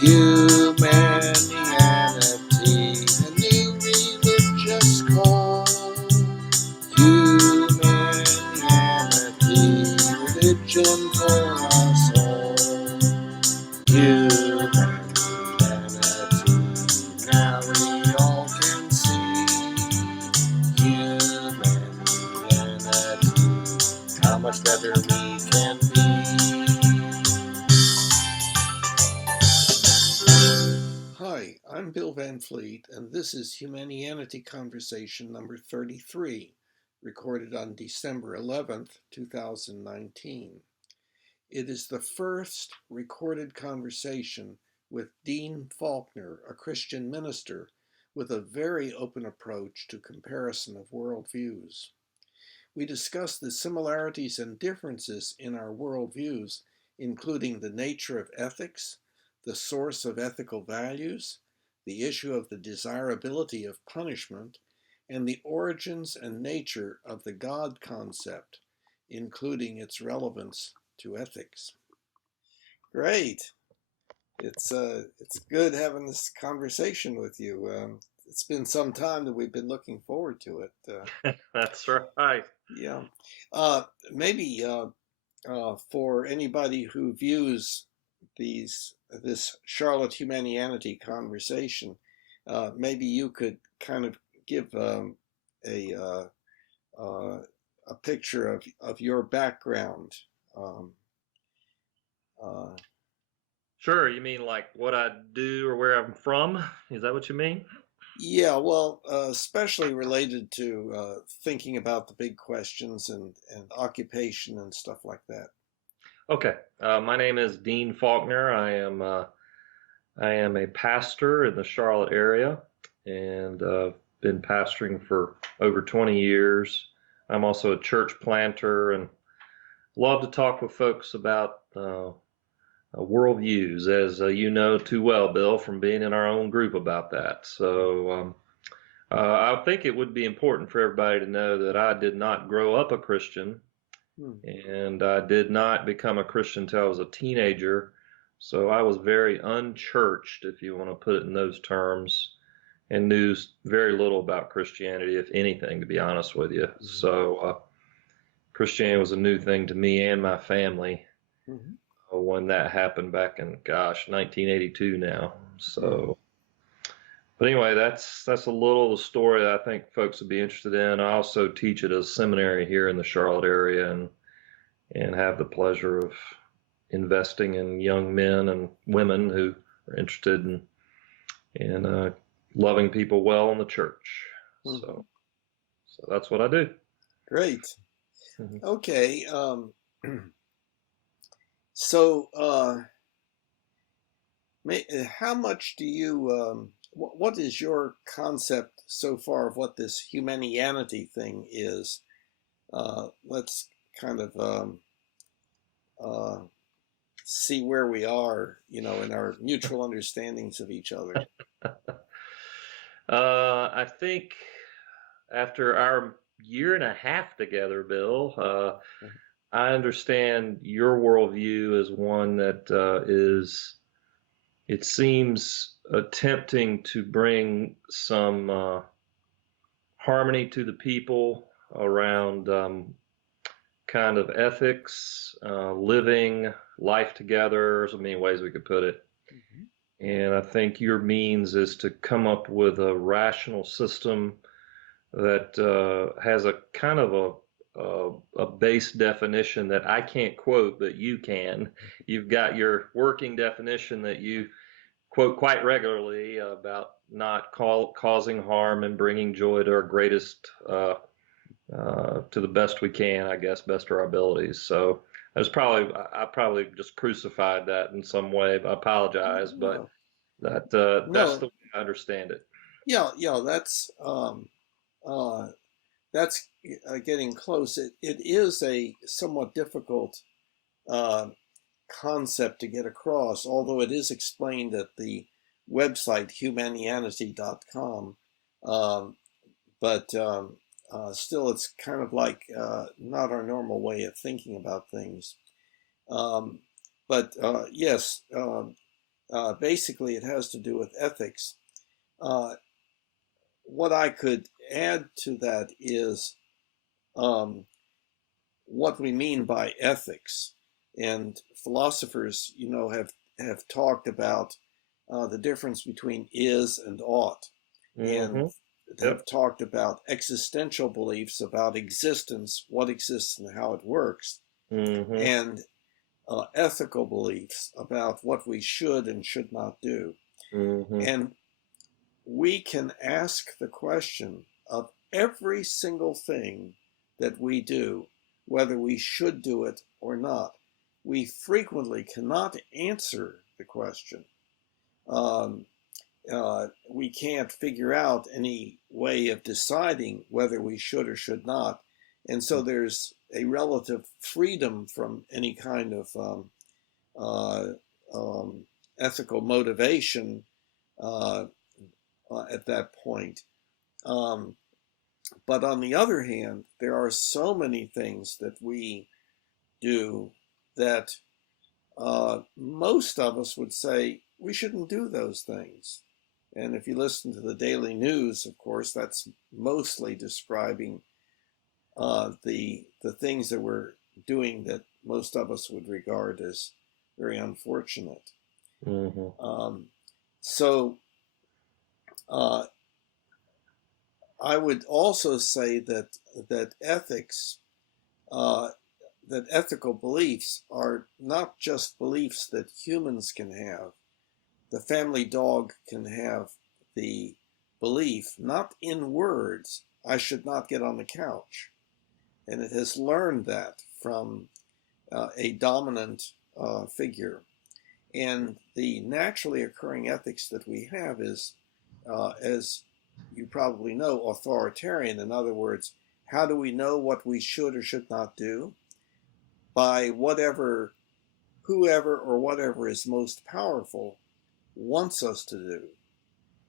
Humanity, a new religious call. Humanity, religion for us all. Humanity, now we all can see. Humanity, how much better we can be. Hi, I'm Bill Van Fleet, and this is Humanianity Conversation number 33, recorded on December 11th, 2019. It is the first recorded conversation with Dean Faulkner, a Christian minister, with a very open approach to comparison of worldviews. We discuss the similarities and differences in our worldviews, including the nature of ethics, the source of ethical values, the issue of the desirability of punishment, and the origins and nature of the God concept, including its relevance to ethics. Great. It's good having this conversation with you. It's been some time that we've been looking forward to it. That's right. Yeah. Maybe for anybody who views this Charlotte Humanianity conversation, maybe you could kind of give a picture of your background. Sure. You mean like what I do or where I'm from? Is that what you mean? Yeah, well, especially related to thinking about the big questions and occupation and stuff like that. Okay. My name is Dean Faulkner. I am a pastor in the Charlotte area and been pastoring for over 20 years. I'm also a church planter and love to talk with folks about worldviews, as you know too well, Bill, from being in our own group about that. So I think it would be important for everybody to know that I did not grow up a Christian, and I did not become a Christian until I was a teenager. So I was very unchurched, if you want to put it in those terms, and knew very little about Christianity, if anything, to be honest with you. So Christianity was a new thing to me and my family when that happened back in, gosh, 1982 now. So. But anyway, that's a little of the story that I think folks would be interested in. I also teach at a seminary here in the Charlotte area and have the pleasure of investing in young men and women who are interested in loving people well in the church. So that's what I do. Great. Okay. So how much do you what is your concept so far of what this Humanianity thing is? Let's kind of see where we are, in our mutual understandings of each other. I think after our year and a half together, Bill, I understand your worldview is one that it seems, attempting to bring some harmony to the people around kind of ethics, living life together. There's many ways we could put it. And I think your means is to come up with a rational system that has a kind of a base definition that I can't quote, but you can. You've got your working definition that you quote quite regularly about not causing harm and bringing joy to our greatest, to the best we can, I guess, best of our abilities. So I probably just crucified that in some way. I apologize, but that's the way I understand it. Yeah, that's getting close. It is a somewhat difficult concept to get across, although it is explained at the website humanianity.com. But still, it's kind of like not our normal way of thinking about things. But yes, basically it has to do with ethics. What I could add to that is um, what we mean by ethics. And philosophers, have talked about the difference between is and ought, and Mm-hmm. have Yep. talked about existential beliefs about existence, what exists and how it works, Mm-hmm. and ethical beliefs about what we should and should not do. Mm-hmm. And we can ask the question of every single thing that we do, whether we should do it or not. We frequently cannot answer the question. Um, we can't figure out any way of deciding whether we should or should not. And so there's a relative freedom from any kind of uh, um, ethical motivation uh, at that point. Um, but on the other hand, there are so many things that we do that most of us would say we shouldn't do those things. And if you listen to the daily news, of course, that's mostly describing the things that we're doing that most of us would regard as very unfortunate. Mm-hmm. Um, so uh, I would also say that ethics, uh, that ethical beliefs are not just beliefs that humans can have. The family dog can have the belief, not in words, I should not get on the couch. And it has learned that from a dominant figure. And the naturally occurring ethics that we have is, as you probably know, authoritarian. In other words, how do we know what we should or should not do? By whatever, whoever or whatever is most powerful wants us to do.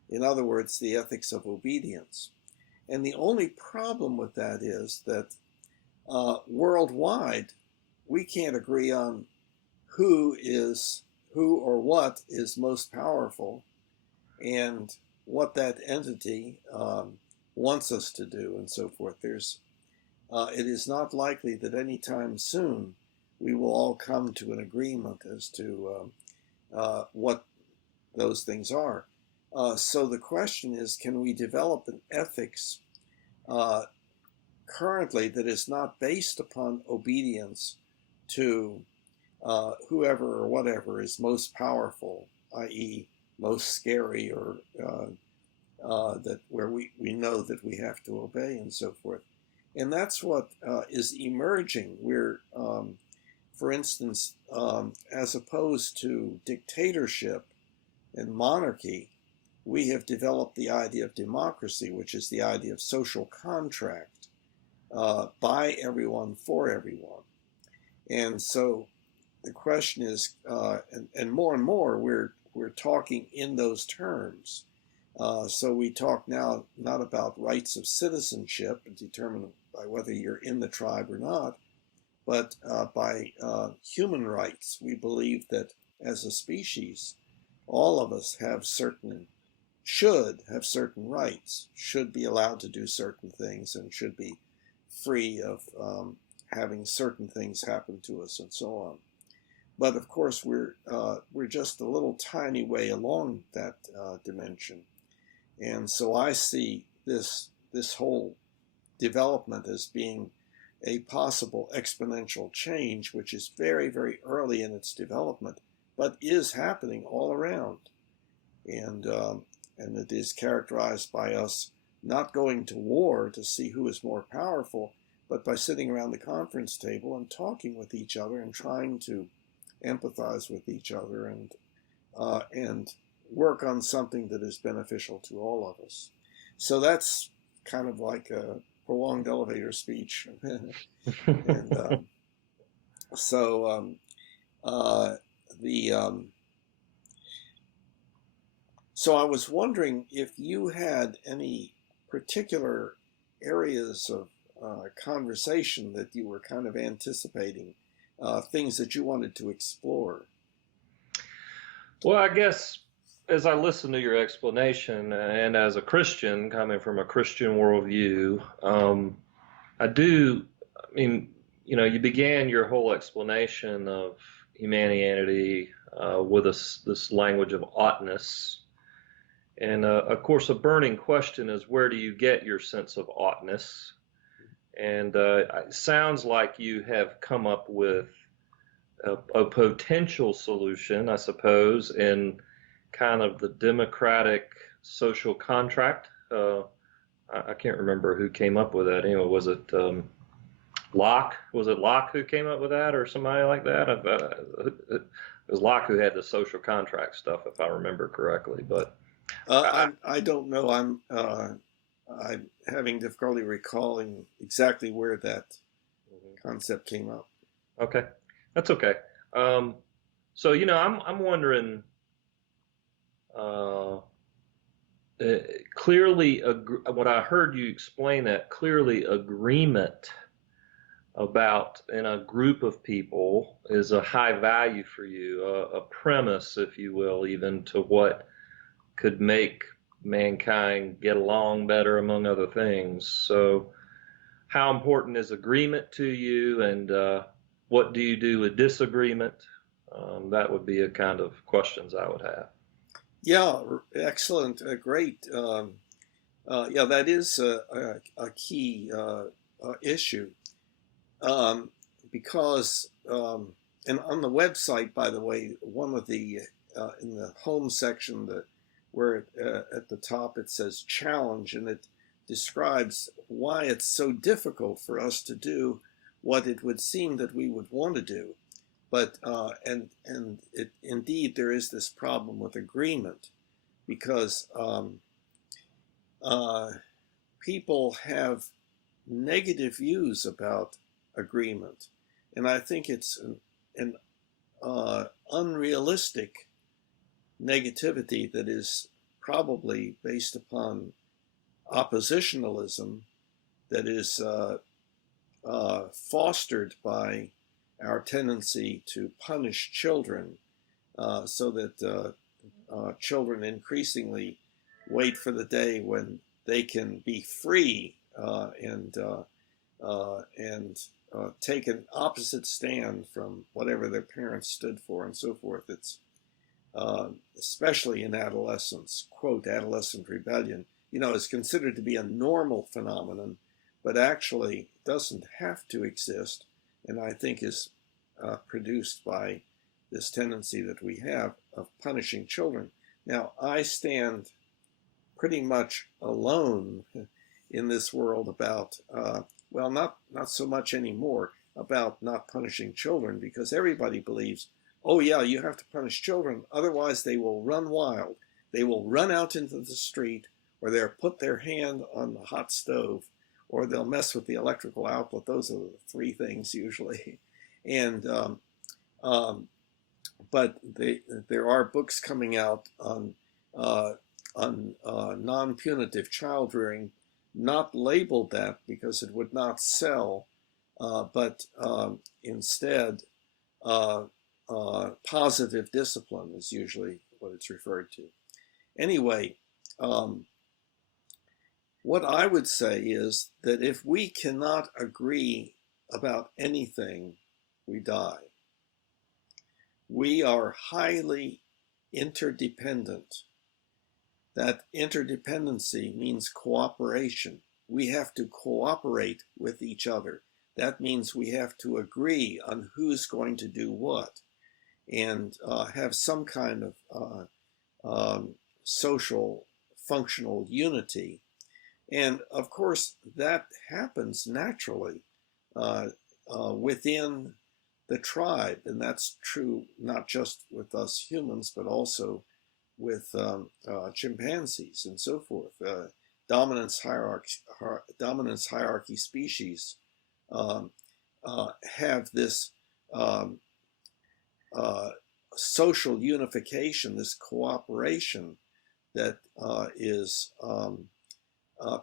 In other words, the ethics of obedience. And the only problem with that is that worldwide, we can't agree on who or what is most powerful and what that entity wants us to do and so forth. It is not likely that anytime soon we will all come to an agreement as to what those things are. So the question is, can we develop an ethics uh, currently that is not based upon obedience to whoever or whatever is most powerful, i.e., most scary, or that where we know that we have to obey and so forth. And that's what is emerging. For instance, as opposed to dictatorship and monarchy, we have developed the idea of democracy, which is the idea of social contract by everyone for everyone. And so the question is, and more, we're talking in those terms. So we talk now not about rights of citizenship determined by whether you're in the tribe or not, but by human rights. We believe that as a species, all of us should have certain rights, should be allowed to do certain things, and should be free of having certain things happen to us and so on. But of course, we're just a little tiny way along that dimension, and so I see this whole development as being a possible exponential change, which is very, very early in its development, but is happening all around, and and it is characterized by us not going to war to see who is more powerful, but by sitting around the conference table and talking with each other and trying to empathize with each other and work on something that is beneficial to all of us. So that's kind of like a prolonged elevator speech, and so uh, the so I was wondering if you had any particular areas of conversation that you were kind of anticipating, things that you wanted to explore. Well, I guess as I listen to your explanation, and as a Christian coming from a Christian worldview, I do. I mean, you began your whole explanation of Humanianity with this language of oughtness. And of course, a burning question is, where do you get your sense of oughtness? And it sounds like you have come up with a potential solution, I suppose, in kind of the democratic social contract. I can't remember who came up with that. Anyway, was it Locke? Was it Locke who came up with that, or somebody like that? It was Locke who had the social contract stuff, if I remember correctly. But I don't know. I'm having difficulty recalling exactly where that concept came up. Okay, that's okay. So I'm wondering. Uh, Clearly, what I heard you explain, that clearly agreement about in a group of people is a high value for you, a premise, if you will, even to what could make mankind get along better, among other things. So, how important is agreement to you, and what do you do with disagreement? That would be a kind of questions I would have. Yeah, excellent, great. Yeah, that is a key issue because, and on the website, by the way, one of the in the home section, where at the top it says challenge, and it describes why it's so difficult for us to do what it would seem that we would want to do. But and it indeed there is this problem with agreement because people have negative views about agreement, and I think it's an unrealistic negativity that is probably based upon oppositionalism that is fostered by our tendency to punish children so that children increasingly wait for the day when they can be free and take an opposite stand from whatever their parents stood for and so forth. It's especially in adolescence, quote, adolescent rebellion, is considered to be a normal phenomenon, but actually doesn't have to exist, and I think is produced by this tendency that we have of punishing children. Now, I stand pretty much alone in this world about, well, not so much anymore about not punishing children, because everybody believes, oh yeah, you have to punish children, otherwise they will run wild. They will run out into the street, or they'll put their hand on the hot stove, or they'll mess with the electrical outlet. Those are the three things usually. And but there are books coming out on non-punitive child rearing, not labeled that because it would not sell, but instead positive discipline is usually what it's referred to. Anyway, what I would say is that if we cannot agree about anything, we die. We are highly interdependent. That interdependency means cooperation. We have to cooperate with each other. That means we have to agree on who's going to do what and have some kind of social functional unity. And of course, that happens naturally within the tribe. And that's true not just with us humans, but also with chimpanzees and so forth. Dominance hierarchy species have this social unification, this cooperation that is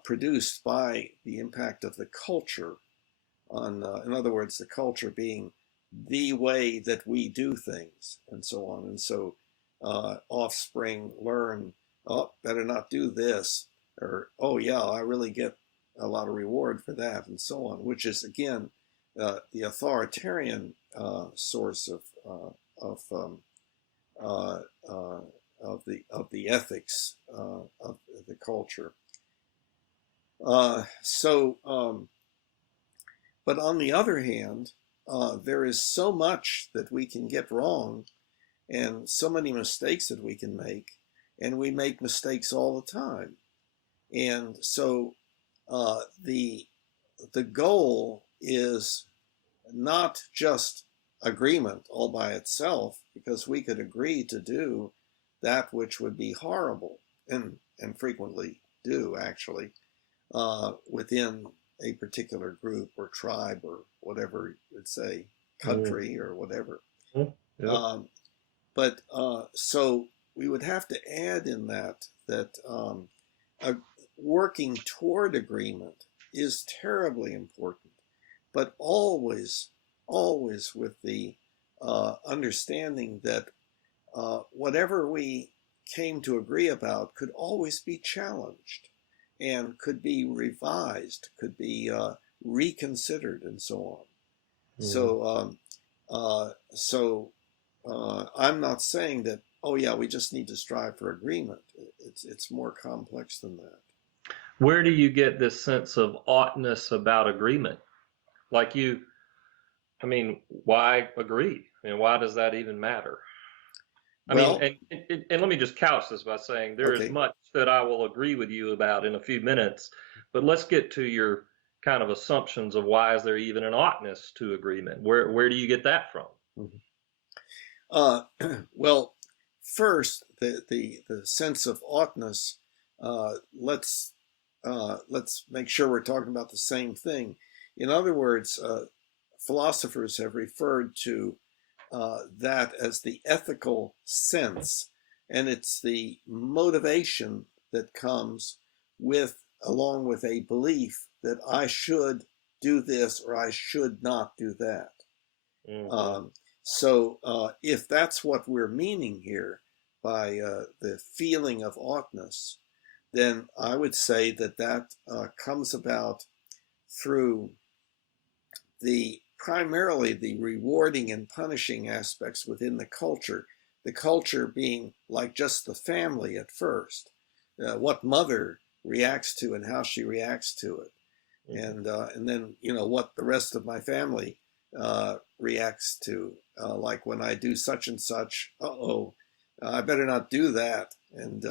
produced by the impact of the culture on, in other words, the culture being the way that we do things and so on. And so offspring learn, oh, better not do this, or oh yeah, I really get a lot of reward for that, and so on, which is again the authoritarian source of uh, uh, of the ethics of the culture. But on the other hand, there is so much that we can get wrong, and so many mistakes that we can make, and we make mistakes all the time. And so the goal is not just agreement all by itself, because we could agree to do that which would be horrible, and frequently do actually, within a particular group or tribe or whatever you'd say, country or whatever. Yep. But so we would have to add in that working toward agreement is terribly important, but always, always with the understanding that whatever we came to agree about could always be challenged and could be revised, could be reconsidered, and so on. So I'm not saying that, oh yeah, we just need to strive for agreement. It's more complex than that. Where do you get this sense of oughtness about agreement? Like I mean, why agree? I mean, why does that even matter? I mean, Well, and let me just couch this by saying there is okay. much that I will agree with you about in a few minutes, but let's get to your kind of assumptions of why is there even an oughtness to agreement? Where do you get that from? Well, first, the sense of oughtness. Let's make sure we're talking about the same thing. In other words, philosophers have referred to that as the ethical sense, and it's the motivation that comes along with a belief that I should do this or I should not do that. So if that's what we're meaning here by the feeling of oughtness, then I would say that comes about through primarily the rewarding and punishing aspects within the culture being like just the family at first, what mother reacts to and how she reacts to it, and then what the rest of my family reacts to, like when I do such and such, I better not do that, and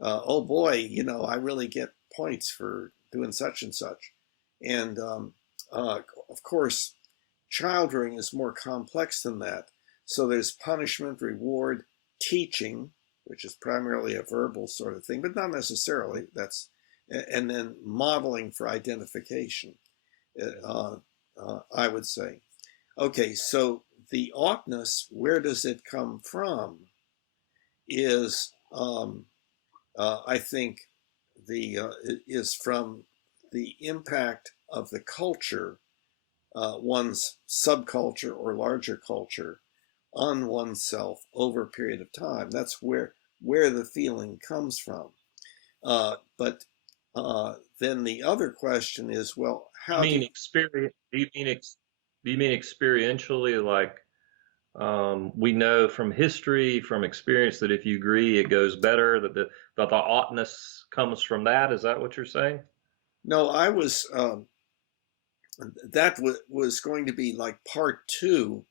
oh boy, I really get points for doing such and such, and of course, child rearing is more complex than that. So there's punishment, reward, teaching, which is primarily a verbal sort of thing, but not necessarily. And then modeling for identification, I would say. Okay, so the oughtness, where does it come from? Is I think is from the impact of the culture, one's subculture or larger culture, on oneself over a period of time. That's where the feeling comes from. But then the other question is, well, how do you? Experience? Do you mean experientially, like we know from history, from experience, that if you agree, it goes better. That the oughtness comes from that. Is that what you're saying? No, I was. That was going to be like part two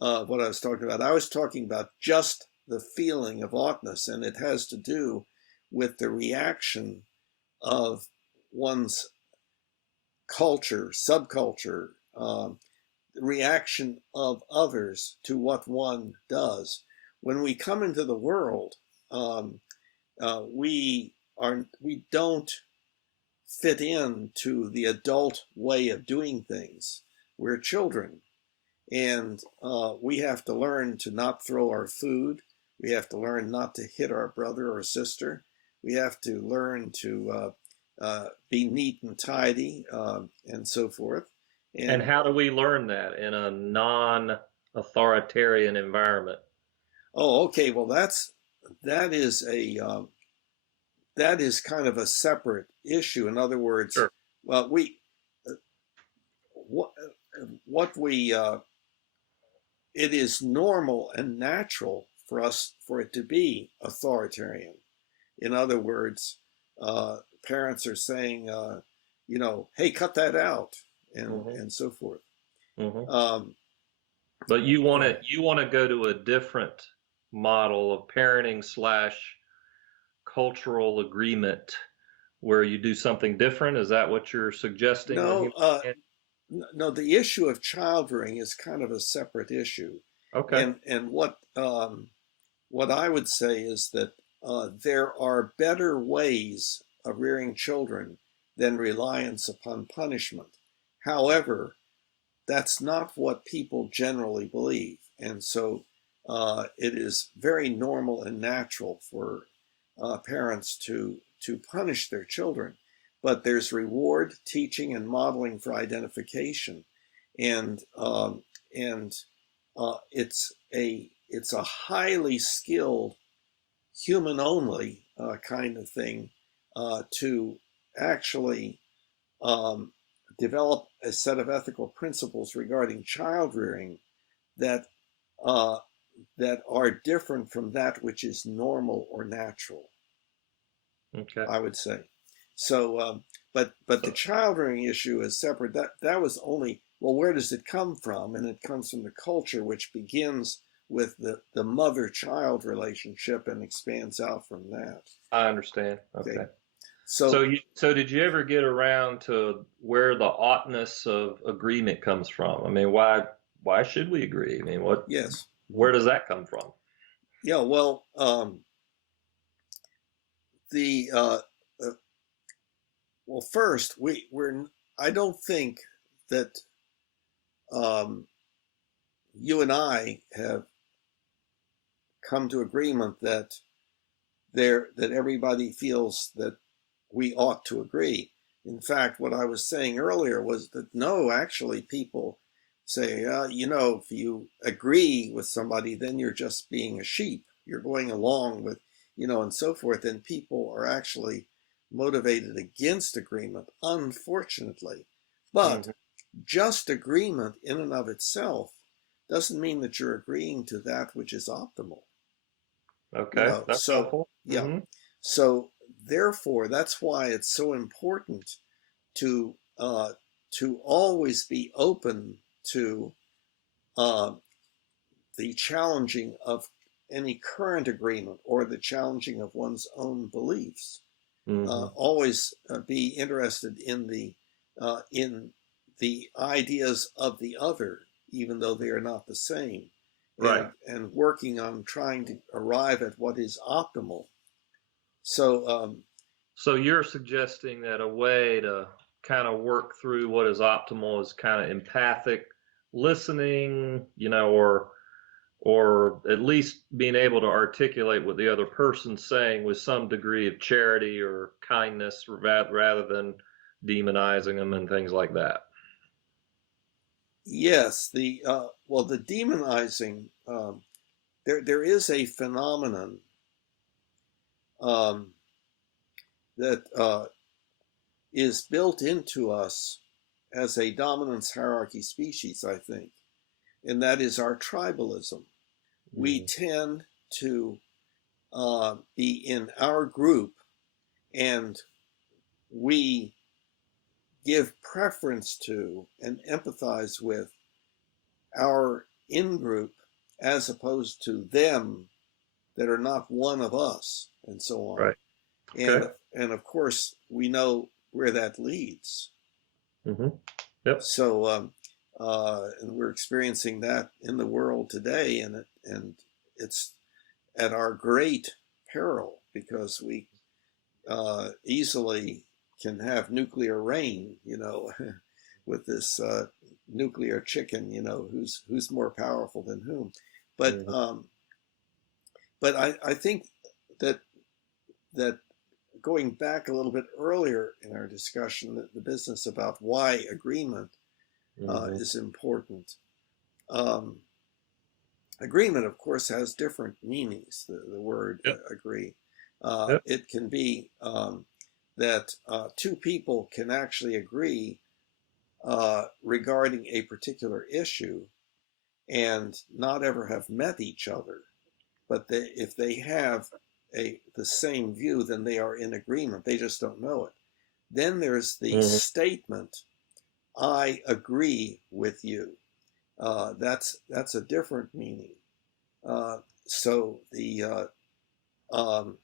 of what I was talking about. I was talking about just the feeling of oughtness, and it has to do with the reaction of one's culture, subculture, the reaction of others to what one does. When we come into the world, we don't fit into the adult way of doing things. We're children, and we have to learn to not throw our food. We have to learn not to hit our brother or sister. We have to learn to be neat and tidy, and so forth. And how do we learn that in a non-authoritarian environment? Oh, okay. Well, that is a that is kind of a separate issue. In other words, Sure. well, we what what we it is normal and natural for us for it to be authoritarian. In other words, parents are saying, hey, cut that out, Hmm. and so forth. Hmm. Um, But uh, you want to go to a different model of parenting slash cultural agreement where you do something different. Is that what you're suggesting with no, humanity? no, the issue of child rearing is kind of a separate issue, Okay. and what I would say is that there are better ways of rearing children than reliance upon punishment. However, that's not what people generally believe. And so it is very normal and natural for parents to punish their children. But there's reward, teaching, and modeling for identification. And, and it's a highly skilled, human only kind of thing to actually um, develop a set of ethical principles regarding child rearing that uh, that are different from that which is normal or natural. Okay. I would say. So, but the So, child rearing issue is separate. That was only, well, where does it come from? And it comes from the culture, which begins with the mother child relationship and expands out from that. I understand. Okay, Okay. so So did you ever get around to where the oughtness of agreement comes from? I mean, why should we agree? I mean, yes, where does that come from? yeah, well, the uh, well, first we're I don't think that um, you and I have come to agreement that everybody feels that we ought to agree. In fact, what I was saying earlier was that no, actually, people say, if you agree with somebody, then you're just being a sheep. You're going along with, and so forth. And people are actually motivated against agreement, unfortunately. But Hmm. just agreement in and of itself doesn't mean that you're agreeing to that which is optimal. Okay, that's So helpful. yeah, so therefore that's why it's so important to to always be open to uh, the challenging of any current agreement or the challenging of one's own beliefs. Hmm. Always be interested in the ideas of the other, even though they are not the same, Right. and working on trying to arrive at what is optimal. So So you're suggesting that a way to kind of work through what is optimal is kind of empathic listening, or at least being able to articulate what the other person's saying with some degree of charity or kindness rather than demonizing them and things like that. yes, the demonizing, there is a phenomenon um, that is built into us as a dominance hierarchy species, I think, and that is our tribalism. We Mm-hmm. tend to be in our group, and we give preference to and empathize with our in group as opposed to them that are not one of us, and so on. Right. And Okay. and of course, we know where that leads. Mm-hmm. Yep. So and we're experiencing that in the world today, and it's at our great peril because we easily can have nuclear rain, with this nuclear chicken, who's more powerful than whom. But Mm-hmm. I think that that going back a little bit earlier in our discussion, the business about why agreement Mm-hmm. is important. Um, agreement, of course, has different meanings. The word Yep. agree. Yep. It can be that two people can actually agree regarding a particular issue and not ever have met each other. But if they have the same view, then they are in agreement. They just don't know it. Then there's the Hmm. statement, "I agree with you." That's a different meaning. Uh, so um,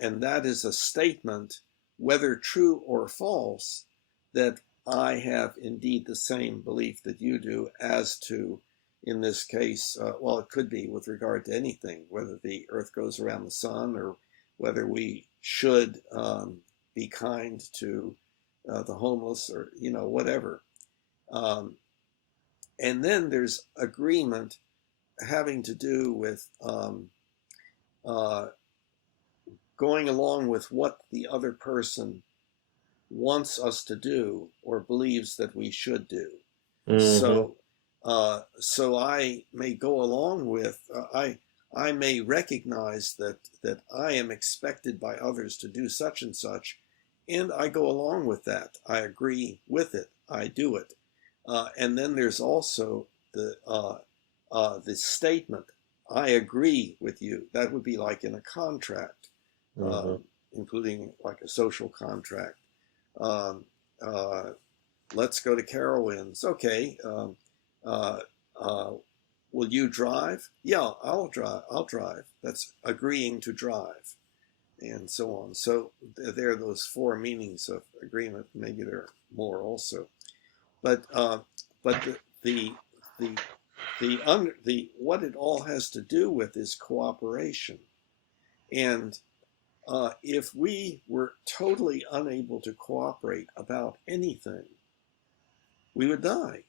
and that is a statement, whether true or false, that I have indeed the same belief that you do as to, in this case, well, it could be with regard to anything, whether the earth goes around the sun or whether we should be kind to the homeless or, whatever. Um, and then there's agreement having to do with uh, going along with what the other person wants us to do or believes that we should do. Hmm. So I may go along with I may recognize that I am expected by others to do such and such, and I go along with that. I agree with it. I do it. And then there's also the statement, "I agree with you." That would be like in a contract, Hmm. um, including like a social contract. Um, uh, let's go to Carowinds. Okay. Uh, uh, will you drive? Yeah, I'll drive. I'll drive. That's agreeing to drive, and so on. So there are those four meanings of agreement. Maybe there are more also, but but the the what it all has to do with is cooperation. And if we were totally unable to cooperate about anything, we would die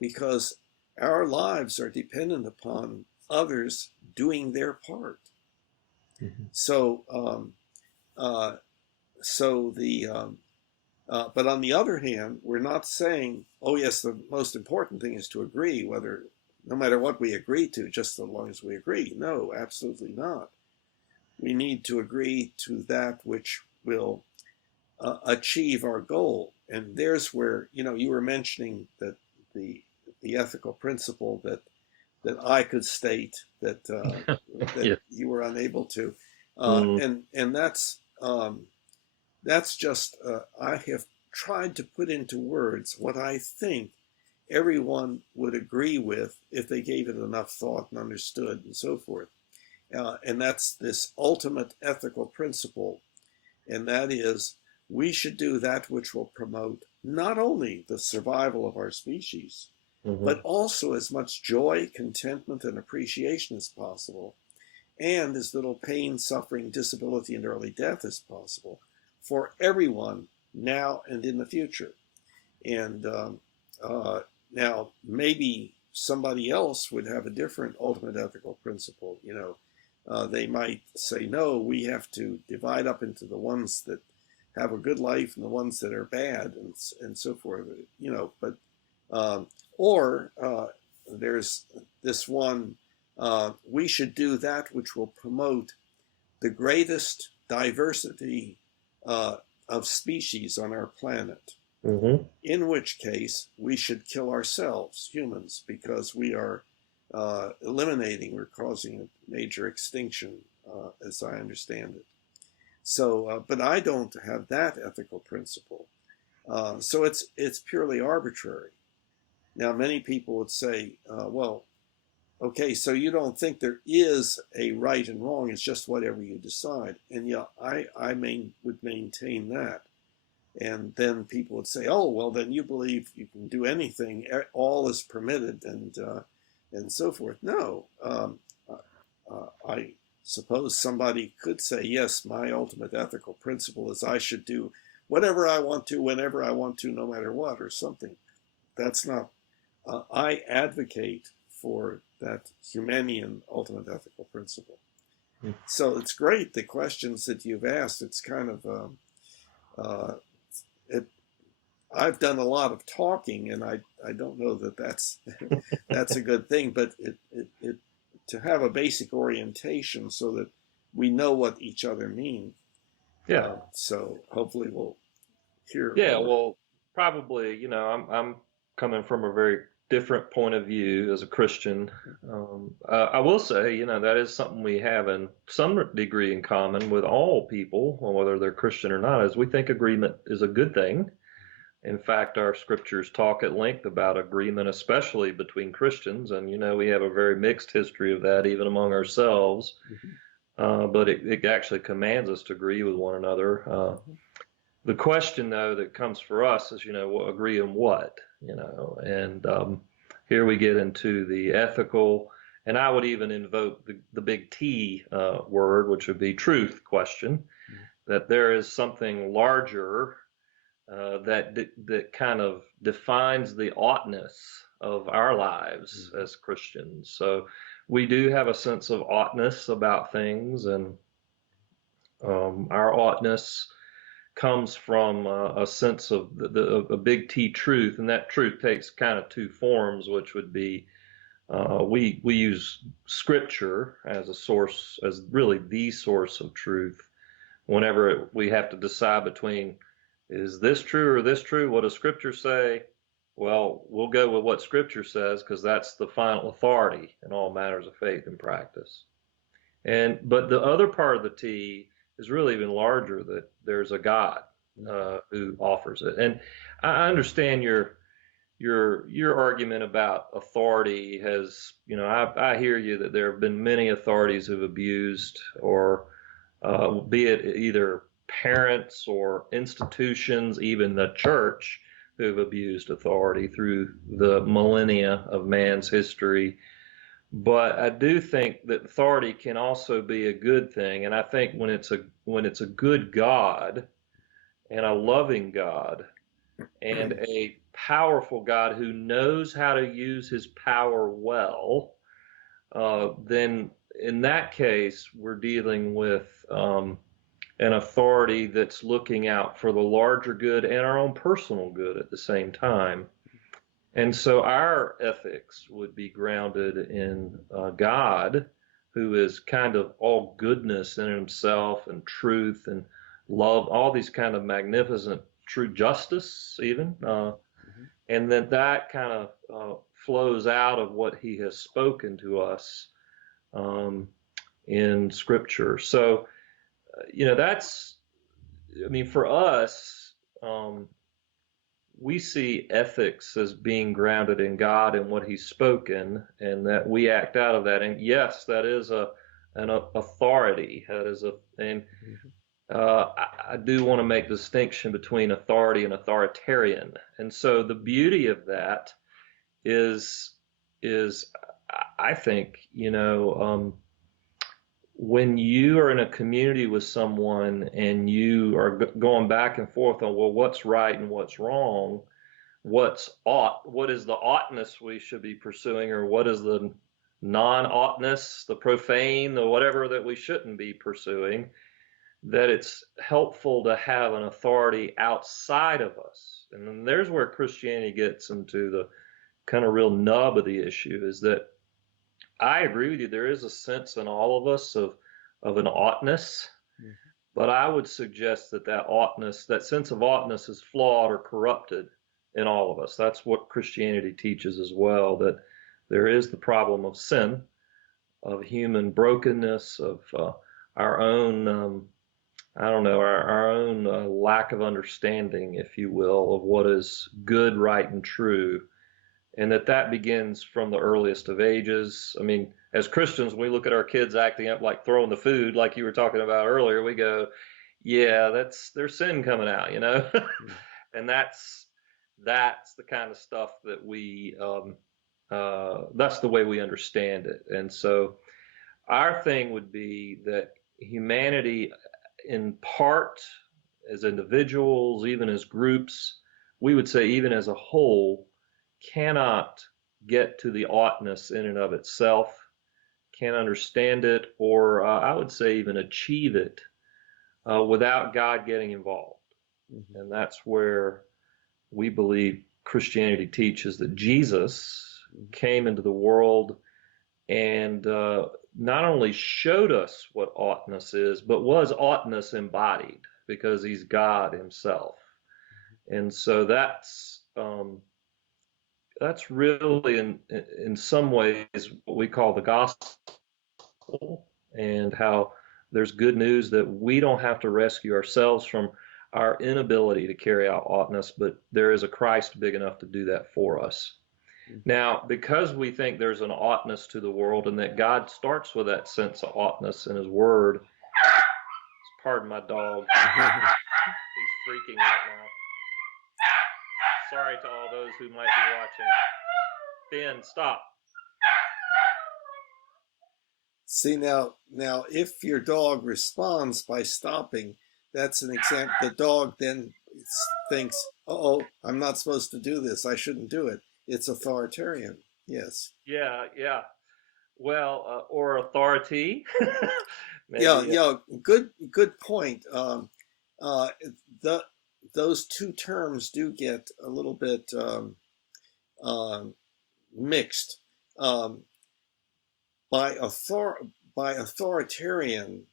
because our lives are dependent upon others doing their part. Hmm. So, uh, so but on the other hand, we're not saying, oh yes, the most important thing is to agree, whether no matter what we agree to, just so long as we agree. No, absolutely not. We need to agree to that which will achieve our goal. And there's where you were mentioning that the the ethical principle that I could state that Yeah. you were unable to, Mm. and that's just I have tried to put into words what I think everyone would agree with if they gave it enough thought and understood and so forth. And that's this ultimate ethical principle, and that is we should do that which will promote not only the survival of our species, Hmm. but also as much joy, contentment, and appreciation as possible, and as little pain, suffering, disability, and early death as possible for everyone now and in the future. And uh, now, maybe somebody else would have a different ultimate ethical principle. They might say, no, we have to divide up into the ones that have a good life and the ones that are bad, and so forth. But um, or there's this one. We should do that which will promote the greatest diversity uh, of species on our planet, Hmm. in which case we should kill ourselves, humans, because we are we're causing a major extinction, as I understand it. So, but I don't have that ethical principle. So it's purely arbitrary. Now, many people would say, well, okay, so you don't think there is a right and wrong, it's just whatever you decide. And yeah, would maintain that. And then people would say, "Oh, well, then you believe you can do anything; all is permitted," and so forth. No, I suppose somebody could say, "Yes, my ultimate ethical principle is I should do whatever I want to, whenever I want to, no matter what, or something." That's not. I advocate for that Humanian ultimate ethical principle. So it's great the questions that you've asked. It's kind of it I've done a lot of talking, and I don't know that that's that's a good thing, but it to have a basic orientation so that we know what each other mean. Yeah. So hopefully we'll hear Yeah, more. well, probably, I'm coming from a very different point of view as a Christian. I will say, that is something we have in some degree in common with all people, whether they're Christian or not, is we think agreement is a good thing. In fact, our scriptures talk at length about agreement, especially between Christians, and we have a very mixed history of that even among ourselves. But it actually commands us to agree with one another. The question, though, that comes for us is, agree on what, and here we get into the ethical, and I would even invoke the big T word, which would be truth question, that there is something larger that kind of defines the oughtness of our lives as Christians. So we do have a sense of oughtness about things, and our oughtness comes from a sense of a big T truth, and that truth takes kind of two forms, which would be we use Scripture as a source, as really the source of truth. Whenever we have to decide between is this true or this true, what does Scripture say? Well, we'll go with what Scripture says because that's the final authority in all matters of faith and practice. But the other part of the T is really even larger, that there's a God who offers it. And I understand your argument about authority has, I hear you that there have been many authorities who've abused, or be it either parents or institutions, even the church, who've abused authority through the millennia of man's history. But I do think that authority can also be a good thing, and I think when it's a good God and a loving God and a powerful God who knows how to use his power well, then in that case we're dealing with an authority that's looking out for the larger good and our own personal good at the same time. And so our ethics would be grounded in God, who is kind of all goodness in himself and truth and love, all these kind of magnificent true justice even. And then that kind of flows out of what he has spoken to us in Scripture. So, that's, for us, we see ethics as being grounded in God and what he's spoken, and that we act out of that. And yes, that is an authority. That is I do want to make the distinction between authority and authoritarian. And so the beauty of that is I think, when you are in a community with someone and you are going back and forth on, well, what's right and what's wrong, what is the oughtness we should be pursuing, or what is the non-oughtness, the profane, the whatever that we shouldn't be pursuing, that it's helpful to have an authority outside of us. And then there's where Christianity gets into the kind of real nub of the issue, is that I agree with you. There is a sense in all of us of an oughtness, but I would suggest that oughtness, that sense of oughtness, is flawed or corrupted in all of us. That's what Christianity teaches as well, that there is the problem of sin, of human brokenness, of our own, our own lack of understanding, if you will, of what is good, right, and true. And that begins from the earliest of ages. I mean, as Christians, when we look at our kids acting up like throwing the food, like you were talking about earlier, we go, yeah, there's sin coming out, And that's the kind of stuff that that's the way we understand it. And so our thing would be that humanity, in part, as individuals, even as groups, we would say even as a whole, cannot get to the oughtness in and of itself, can't understand it, or I would say even achieve it without God getting involved. And that's where we believe Christianity teaches that Jesus came into the world and not only showed us what oughtness is, but was oughtness embodied because he's God himself. And so that's really in some ways what we call the gospel, and how there's good news that we don't have to rescue ourselves from our inability to carry out oughtness, but there is a Christ big enough to do that for us. Now, because we think there's an oughtness to the world and that God starts with that sense of oughtness in his word, pardon my dog, he's freaking right now. Sorry to all those who might be watching. Ben, stop. See, now, if your dog responds by stopping, that's an example. The dog then thinks, "Oh, I'm not supposed to do this. I shouldn't do it." It's authoritarian. Yes. Yeah. Well, or authority. Maybe, yeah. Good point. Those two terms do get a little bit mixed. By authoritarian,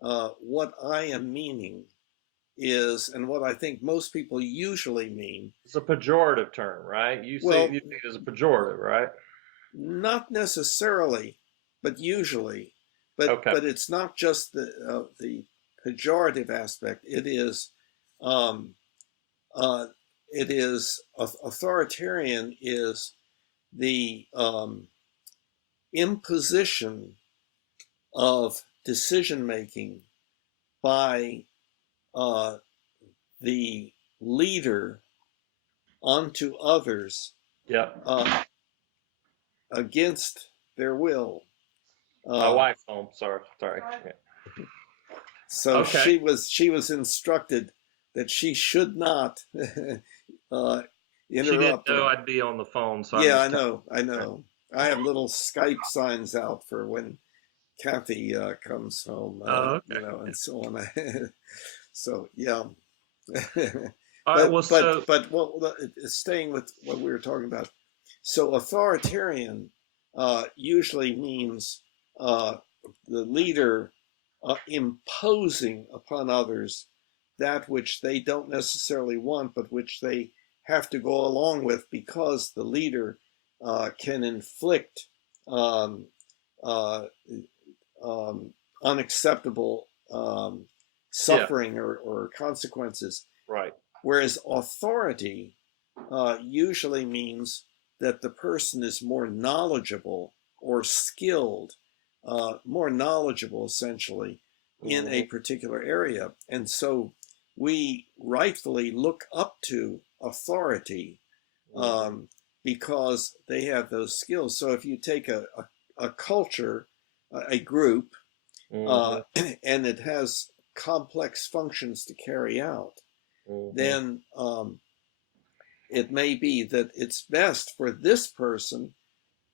what I am meaning is, and what I think most people usually mean. It's a pejorative term, right? You see it as a pejorative, right? Not necessarily, but usually. But it's not just the pejorative aspect. It is authoritarian is the imposition of decision making by the leader onto others against their will. My wife's home. Sorry. So she was instructed that she should not interrupt. She didn't know I'd be on the phone. So yeah, I know. I have little Skype signs out for when Kathy comes home, and so on. So yeah. But staying with what we were talking about. So authoritarian usually means the leader imposing upon others that which they don't necessarily want, but which they have to go along with because the leader can inflict unacceptable suffering or consequences. Right. Whereas authority usually means that the person is more knowledgeable or skilled, more knowledgeable essentially in a particular area. And so we rightfully look up to authority because they have those skills. So if you take a culture, a group, and it has complex functions to carry out, then it may be that it's best for this person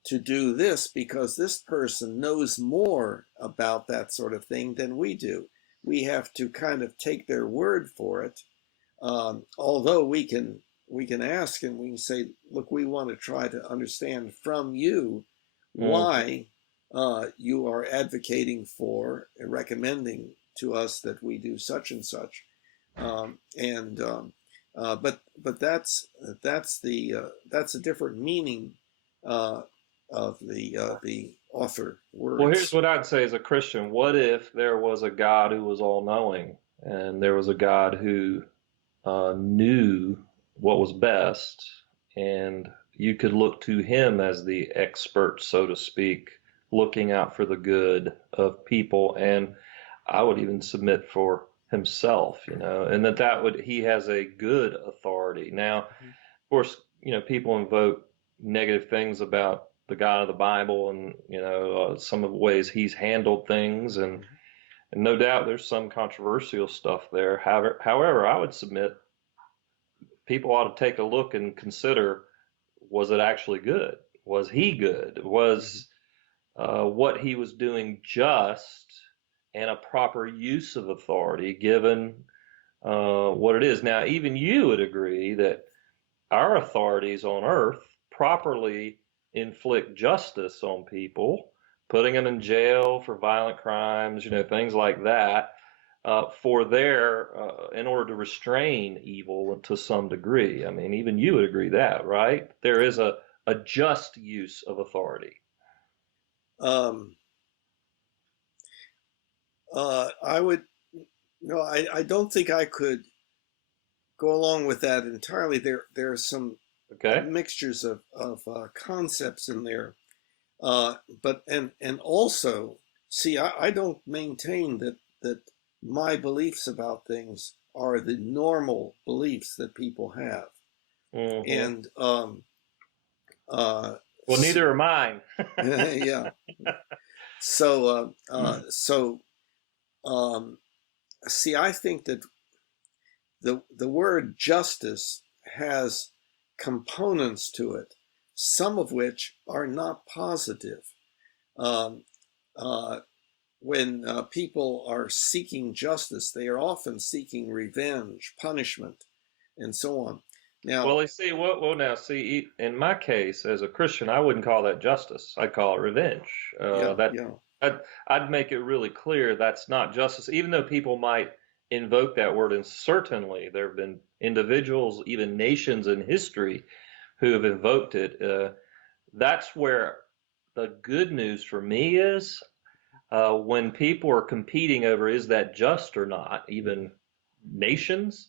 to do this because this person knows more about that sort of thing than we do. We have to kind of take their word for it, although we can ask and we can say, look, we want to try to understand from you why you are advocating for and recommending to us that we do such and such, but that's a different meaning of the author words. Well, here's what I'd say as a Christian: what if there was a God who was all-knowing, and there was a God who knew what was best, and you could look to him as the expert, so to speak, looking out for the good of people, and I would even submit for himself, and he has a good authority. Now, of course, people invoke negative things about the God of the Bible and, some of the ways he's handled things, and no doubt there's some controversial stuff there. However, I would submit people ought to take a look and consider, was it actually good? Was he good? Was what he was doing just and a proper use of authority given what it is? Now, even you would agree that our authorities on earth properly inflict justice on people, putting them in jail for violent crimes, things like that, in order to restrain evil to some degree. I mean, even you would agree that, right? There is a just use of authority. Um, I would, no, I don't think I could go along with that entirely. There are some Okay. mixtures of concepts in there, but and also, see, I don't maintain that my beliefs about things are the normal beliefs that people have, Hmm. and uh, Well, neither are mine. yeah. So um, see, I think that the word justice has components to it, some of which are not positive. Um, uh, when people are seeking justice, they are often seeking revenge, punishment, and so on. Well, Now, they see well now. See, in my case, as a Christian, I wouldn't call that justice. I'd call it revenge. yeah, That yeah, I'd make it really clear that's not justice, even though people might invoke that word. And certainly, there have been individuals, even nations in history, who have invoked it. That's where the good news for me is when people are competing over is that just or not, even nations.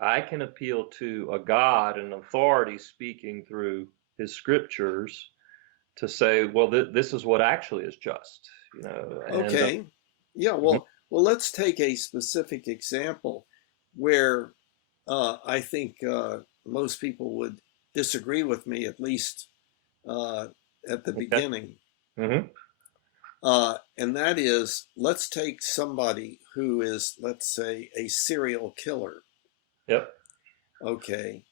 I can appeal to a God and authority speaking through his scriptures to say, well, this is what actually is just, and okay, yeah. mhm, Well, let's take a specific example where I think most people would disagree with me, at least uh, at the okay, beginning. hmm, And that is, let's take somebody who is, let's say, a serial killer. yep, Okay.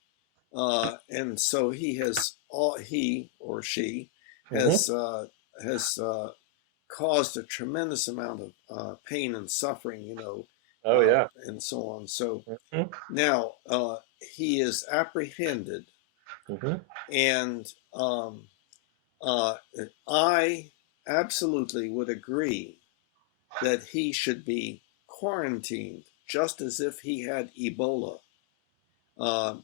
And so he or she hmm, has caused a tremendous amount of pain and suffering, oh yeah, and so on. So hmm, now he is apprehended, hmm. and uh, I absolutely would agree that he should be quarantined, just as if he had Ebola,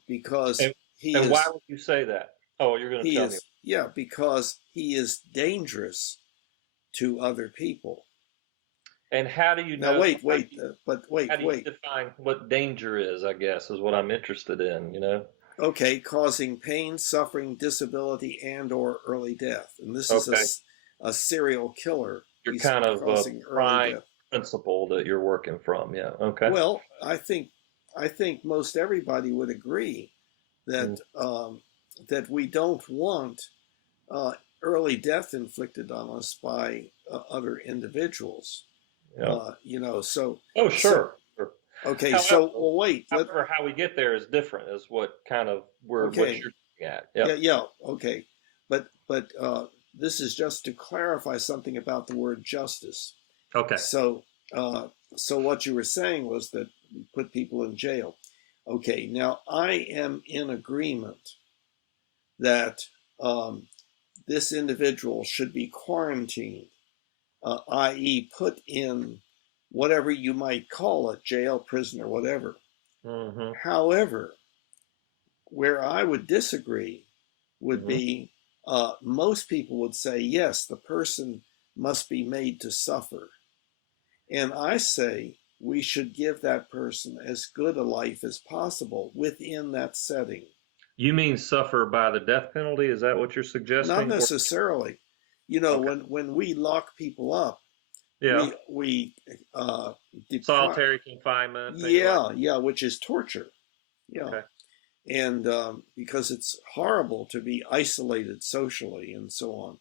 because And and why would you say that? Oh, you're going to tell me. yeah, because he is dangerous to other people. And how do you Now, know? wait, How do you wait. define what danger is? I guess is what I'm interested in. Okay, causing pain, suffering, disability, and or early death. And this is Okay, a serial killer. you're He's kind of a causing early prime death. principle that you're working from. Yeah. Okay. Well, I think most everybody would agree Mm, that that we don't want uh, early death inflicted on us by other individuals. yeah. So Oh, so sure. Sure. okay. However, So well, wait. how we get there is different. Is what kind of what Okay. you're looking at. Yeah, Yep. yeah. Okay. But this is just to clarify something about the word justice. Okay. So so what you were saying was that we put people in jail. Okay. Now I am in agreement that this individual should be quarantined, i.e., put in whatever you might call it, jail, prison, or whatever. Mm-hmm. However, where I would disagree would Mm-hmm. be most people would say, yes, the person must be made to suffer. And I say we should give that person as good a life as possible within that setting. You mean suffer by the death penalty? Is that what you're Not suggesting? Or necessarily. okay. When we lock people up, Yeah. we deprive. Solitary confinement, things like Yeah, yeah, which is torture. that. Yeah, Okay. and because it's horrible to be isolated socially and so on,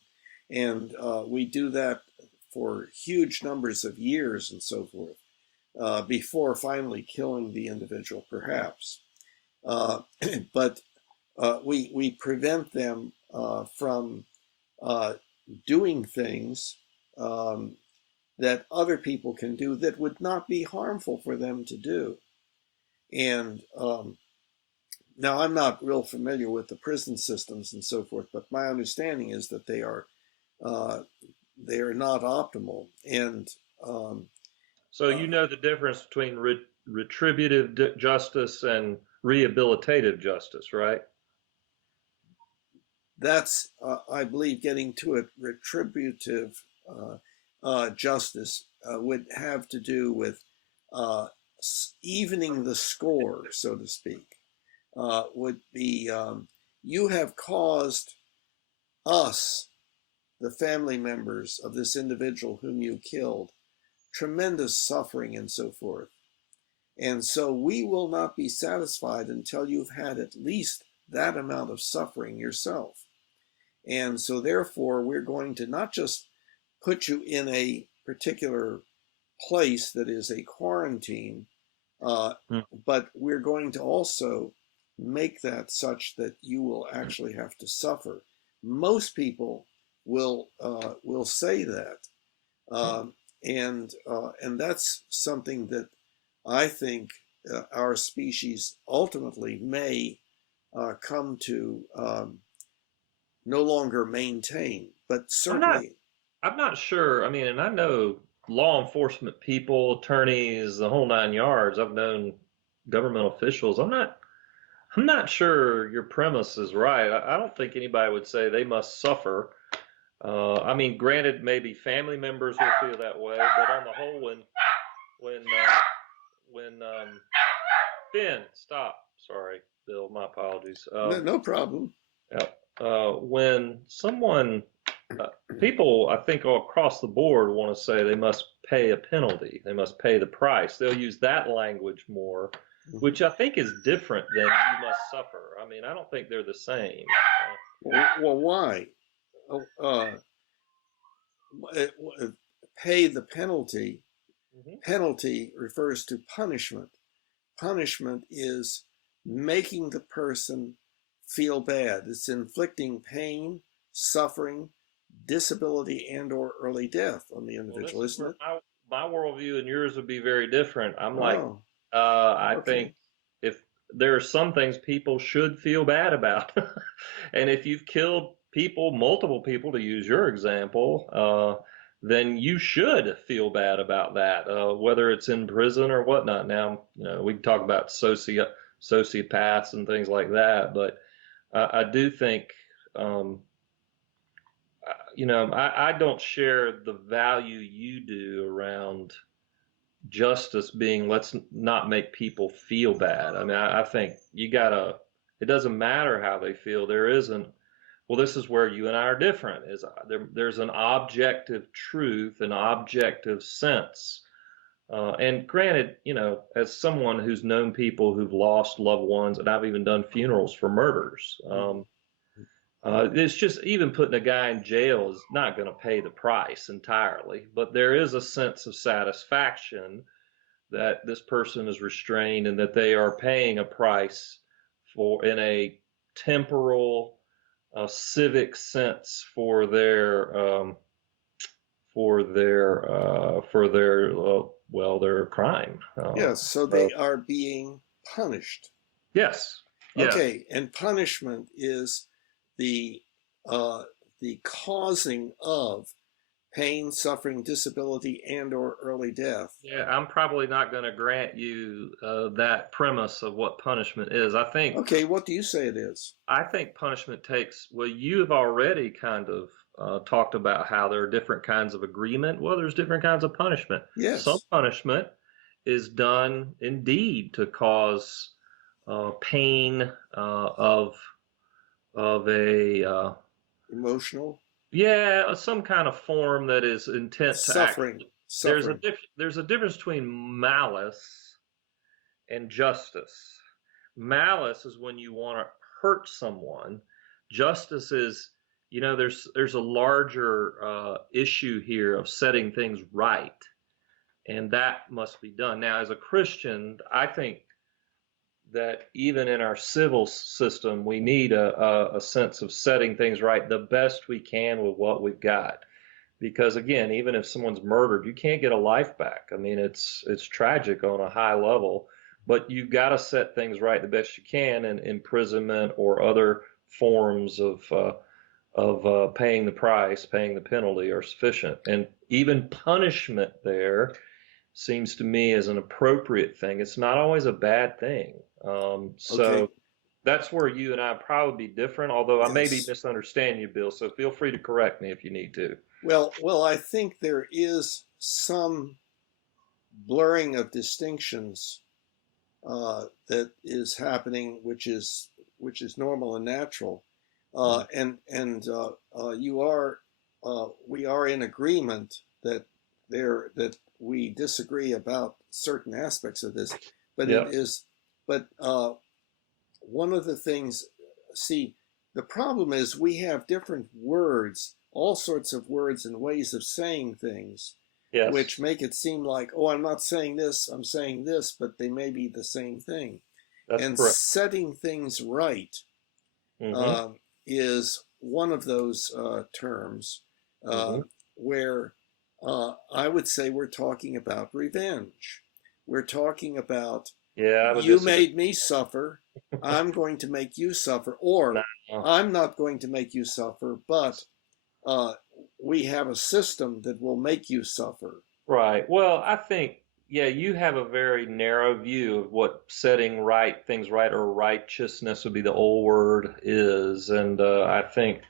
and we do that for huge numbers of years and so forth before finally killing the individual, perhaps. Uh, but we prevent them from uh, doing things um, that other people can do that would not be harmful for them to do. And Now, I'm not real familiar with the prison systems and so forth, but my understanding is that uh, they are not optimal. And um, So uh, you know the difference between retributive justice and rehabilitative justice, right? that's, I believe, getting to it. Retributive justice would have to do with uh, evening the score, so to speak. Would be you have caused us, the family members of this individual whom you killed, tremendous suffering and so forth. And so we will not be satisfied until you've had at least that amount of suffering yourself. And so, therefore, we're going to not just put you in a particular place that is a quarantine, uh, Mm. but we're going to also make that such that you will actually have to suffer. Most people will say that, um, and that's something that I think our species ultimately may come to no longer maintain, but I'm not certainly. I'm not sure. I mean, and I know law enforcement people, attorneys, the whole nine yards. I've known government officials. I'm not sure your premise is right. I don't think anybody would say they must suffer. I mean, granted, maybe family members will feel that way, but on the whole, when Ben, stop. Sorry, Bill. My apologies. No problem. Yeah, when someone, uh, people, I think all across the board want to say they must pay a penalty, they must pay the price. They'll use that language more, Mm-hmm. which I think is different than you must suffer. I mean, I don't think they're the same. Well, why? Oh, pay the penalty. Mhm. Penalty refers to punishment. Punishment is making the person feel bad. It's inflicting pain, suffering, disability, and/or early death on the Well, individual, this is isn't where it? my worldview and yours would be very different. I'm like, Oh, I think okay. if there are some things people should feel bad about, and if you've killed people, multiple people, to use your example, then you should feel bad about that, whether it's in prison or whatnot. Now, we can talk about sociopaths and things like that, but I do think. Um, I don't share the value you do around justice being let's not make people feel bad. I mean, I think it doesn't matter how they feel. There isn't, well, this is where you and I are different, is there's an objective truth, an objective sense. And granted, as someone who's known people who've lost loved ones, and I've even done funerals for murders, Mm-hmm. it's just even putting a guy in jail is not going to pay the price entirely, but there is a sense of satisfaction that this person is restrained and that they are paying a price for in a temporal, civic sense for their crime. Yes, so So they are being punished. yes, yes, Okay, and punishment is the uh, the causing of pain, suffering, disability, and/or early death. yeah. I'm probably not going to grant you that premise of what punishment is. Okay, what do you say it is? I think punishment takes, well, you've already kind of talked about how there are different kinds of agreement. Well, there's different kinds of punishment. Some Yes, punishment is done indeed to cause pain of a emotional yeah, some kind of form that is intent to suffering, actually. suffering. There's a difference between malice and justice. Malice is when you want to hurt someone. Justice is, there's a larger issue here of setting things right, and that must be done. Now, as a Christian, I think that even in our civil system, we need a sense of setting things right the best we can with what we've got. Because again, even if someone's murdered, you can't get a life back. I mean, it's tragic on a high level, but you got to set things right the best you can, and imprisonment or other forms of paying the price, paying the penalty are sufficient. And even punishment there seems to me as an appropriate thing. It's not always a bad thing. Okay. So that's where you and I probably be different, although I may be Yes. misunderstanding you, Bill. So feel free to correct me if you need to. Well, I think there is some blurring of distinctions that is happening, which is normal and natural, Mm. and we are in agreement that we disagree about certain aspects of this, but it Yep. is but one of the things. See, the problem is we have different words, all sorts of words and ways of saying things, Yes. which make it seem like, oh, I'm not saying this, I'm saying this, but they may be the same thing. That's And correct. setting things right Mm-hmm. uh, is one of those terms uh, Mm-hmm. where I would say we're talking about revenge. We're talking about, Yeah, I would you disagree. made me suffer, I'm going to make you suffer, or No. I'm not going to make you suffer, but uh, we have a system that will make you suffer. Right. Well, I think, yeah, you have a very narrow view of what setting right things right, or righteousness would be the old word, is. And I think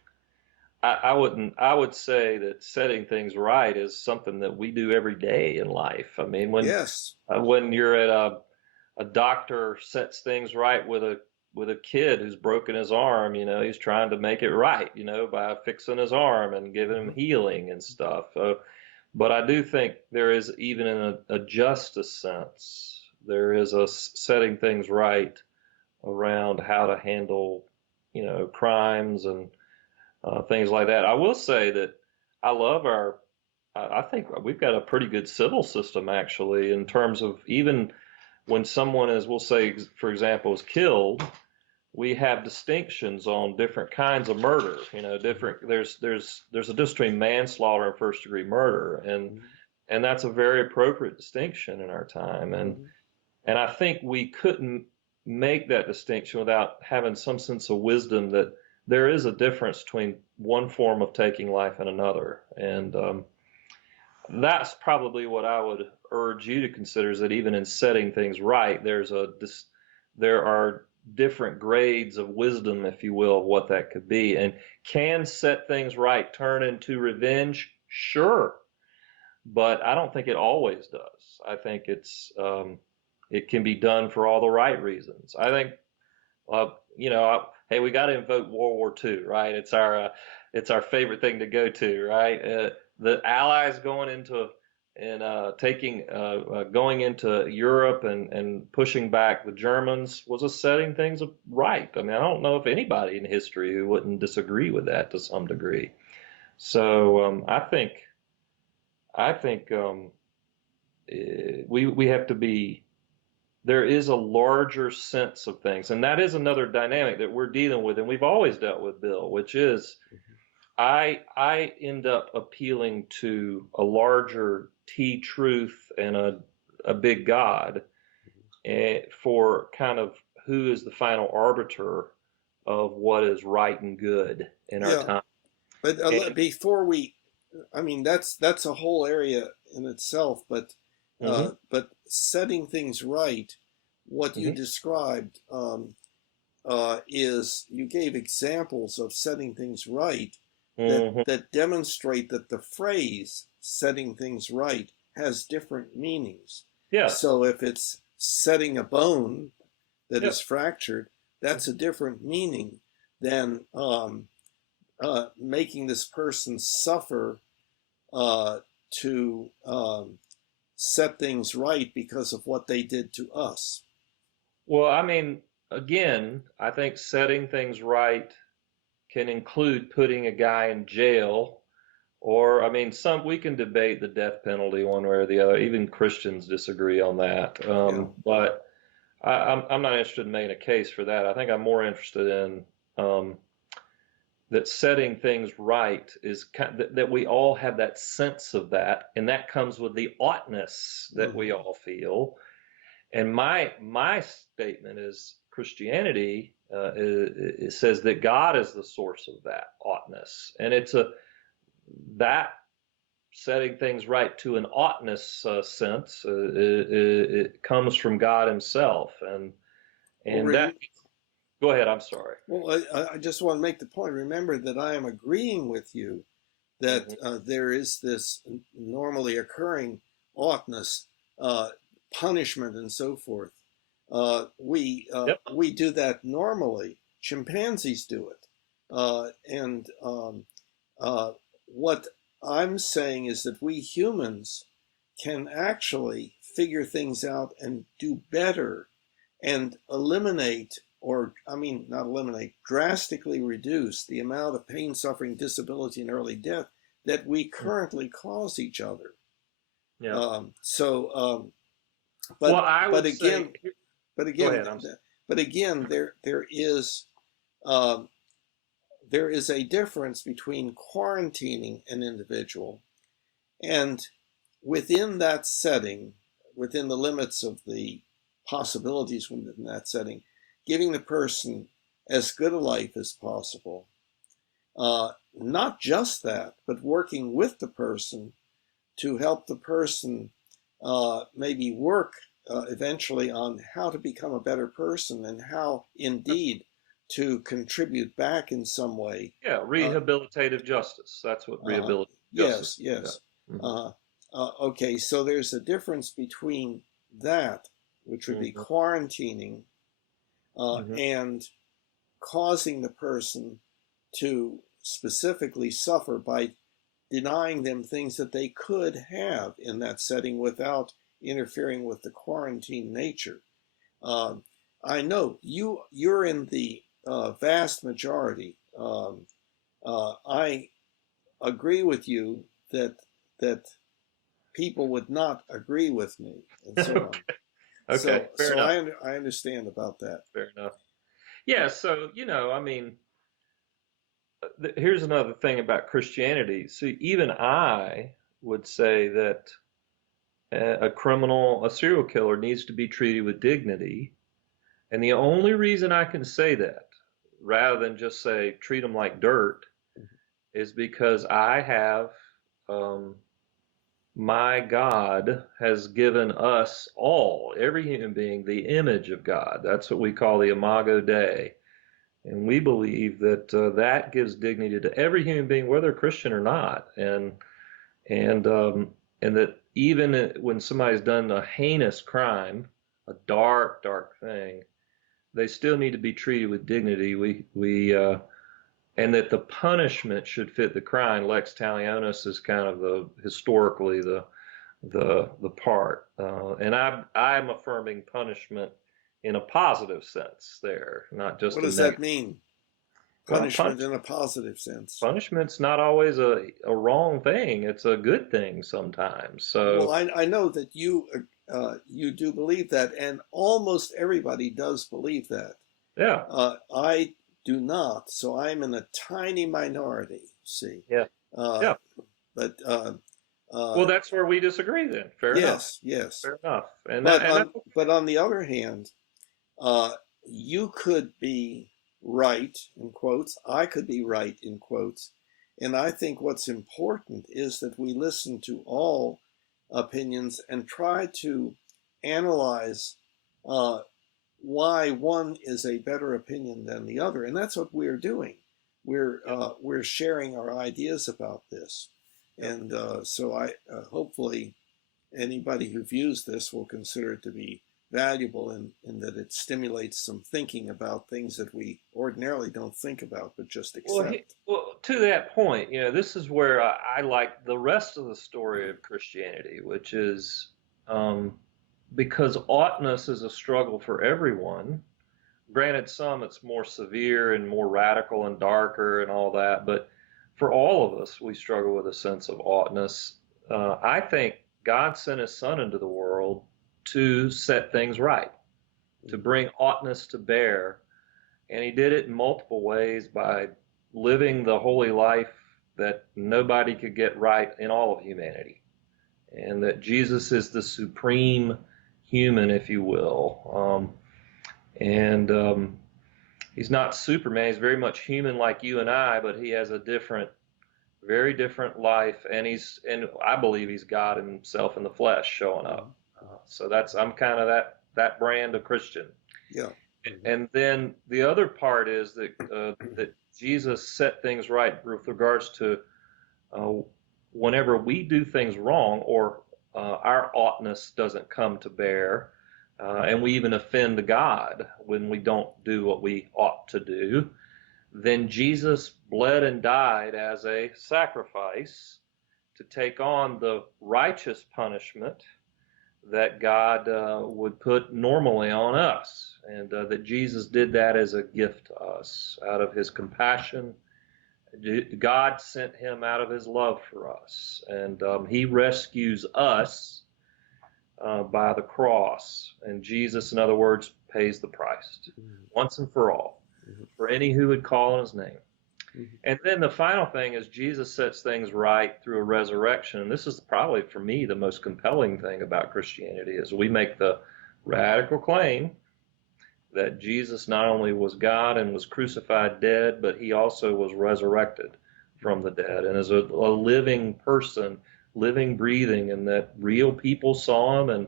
I would say that setting things right is something that we do every day in life. I mean, Yes. when you're at a doctor sets things right with a kid who's broken his arm, he's trying to make it right, by fixing his arm and giving him healing and stuff. But I do think there is, even in a justice sense, there is a setting things right around how to handle, crimes and things like that. I will say that I love I think we've got a pretty good civil system, actually, in terms of, even when someone is, we'll say, for example, is killed, we have distinctions on different kinds of murder. Different. There's a difference between manslaughter and first degree murder, and that's a very appropriate distinction in our time. And I think we couldn't make that distinction without having some sense of wisdom that there is a difference between one form of taking life and another. And that's probably what I would urge you to consider, is that even in setting things right, there are different grades of wisdom, if you will, of what that could be. And can set things right turn into revenge? Sure, but I don't think it always does. I think it can be done for all the right reasons. I think, hey, we got to invoke World War II, right? It's our favorite thing to go to, right? The Allies going into and taking going into Europe and pushing back the Germans was a setting things right. I mean, I don't know if anybody in history who wouldn't disagree with that to some degree. So I think we have to be. There is a larger sense of things, and that is another dynamic that we're dealing with, and we've always dealt with, Bill, which is I end up appealing to a larger T truth and a big God, for kind of who is the final arbiter of what is right and good in our Yeah. time. But And, before I mean, that's a whole area in itself. mhm, But setting things right, what you mhm, described is, you gave examples of setting things right mhm. that demonstrate that the phrase "setting things right" has different meanings. Yes. So if it's setting a bone that is Yep. fractured, that's a different meaning than making this person suffer to set things right because of what they did to us. Well, I mean, again, I think setting things right can include putting a guy in jail, or, I mean, we can debate the death penalty one way or the other. Even Christians disagree on that. Yeah. But I'm not interested in making a case for that. I think I'm more interested in that setting things right is that we all have that sense of that, and that comes with the oughtness that we Mm-hmm. all feel. And my statement is Christianity it says that God is the source of that oughtness, and it's that setting things right to an oughtness sense. It comes from God Himself, Well, and that. Go ahead. I'm sorry. well, I just want to make the point. Remember that I am agreeing with you that Hmm. there is this normally occurring oughtness, punishment, and so forth. Yep. We do that normally. Chimpanzees do it, and what I'm saying is that we humans can actually figure things out and do better and eliminate, or I mean, not eliminate, drastically reduce the amount of pain, suffering, disability, and early death that we currently cause each other. Yeah. So, Well, but I but would say. again, but Go again, ahead. but again, um, there is a difference between quarantining an individual and within that setting, within the limits of the possibilities within that setting, giving the person as good a life as possible. Not just that, but working with the person to help the person maybe work eventually on how to become a better person and how indeed to contribute back in some way. Yeah, Uh, rehabilitative justice. That's what rehabilitative justice yes, does. yes. Hmm. Uh, okay, so there's a difference between that, which would be Hmm. quarantining, Hmm. and causing the person to specifically suffer by denying them things that they could have in that setting without interfering with the quarantine nature. Um, I know you're in the vast majority. I agree with you that people would not agree with me and so on. Okay. Okay. Fair enough. I understand about that. Fair enough. Yeah. So, I mean, here's another thing about Christianity. See, even I would say that a criminal, a serial killer needs to be treated with dignity. And the only reason I can say that, rather than just say treat them like dirt, is because I have um, my God has given us all, every human being, the image of God. That's what we call the Imago Dei. And we believe that that gives dignity to every human being, whether Christian or not. And and that even when somebody's done a heinous crime, a dark, dark thing, they still need to be treated with dignity. And that the punishment should fit the crime. Lex talionis is kind of the historically the part, and I'm affirming punishment in a positive sense there, not What just a does that negative. mean? Well, Punishment in a positive sense. punishment's not always a wrong thing. It's a good thing sometimes. Well, So I know that you do believe that, and almost everybody does believe that. yeah, I do not, so I'm in a tiny minority. See, yeah, uh, yeah. but Well, uh, that's where we disagree then. Fair enough. yes, yes. Fair enough. And But that, and on that's but on the other hand, you could be right in quotes. I could be right in quotes, and I think what's important is that we listen to all opinions and try to analyze uh, why one is a better opinion than the other, and that's what we're doing. We're sharing our ideas about this, yep. and so I hopefully anybody who views this will consider it to be valuable in that it stimulates some thinking about things that we ordinarily don't think about but just accept. Well, to that point, this is where I like the rest of the story of Christianity, which is um, because oughtness is a struggle for everyone. Granted, some it's more severe and more radical and darker and all that, but for all of us, we struggle with a sense of oughtness. I think God sent His Son into the world to set things right, to bring oughtness to bear, and He did it in multiple ways by living the holy life that nobody could get right in all of humanity, and that Jesus is the supreme human, if you will. And he's not Superman. He's very much human like you and I, but he has a different, very different life. And I believe he's God himself in the flesh showing up. So I'm kind of that brand of Christian. Yeah. And then the other part is that Jesus set things right with regards to whenever we do things wrong or our oughtness doesn't come to bear, and we even offend God when we don't do what we ought to do, then Jesus bled and died as a sacrifice to take on the righteous punishment that God would put normally on us, and that Jesus did that as a gift to us out of his compassion. God sent him out of his love for us, and he rescues us by the cross. And Jesus, in other words, pays the price once and for all for any who would call on his name. And then the final thing is Jesus sets things right through a resurrection. And this is probably, for me, the most compelling thing about Christianity is we make the radical claim that Jesus not only was God and was crucified dead, but he also was resurrected from the dead and is a living person, living, breathing, and that real people saw him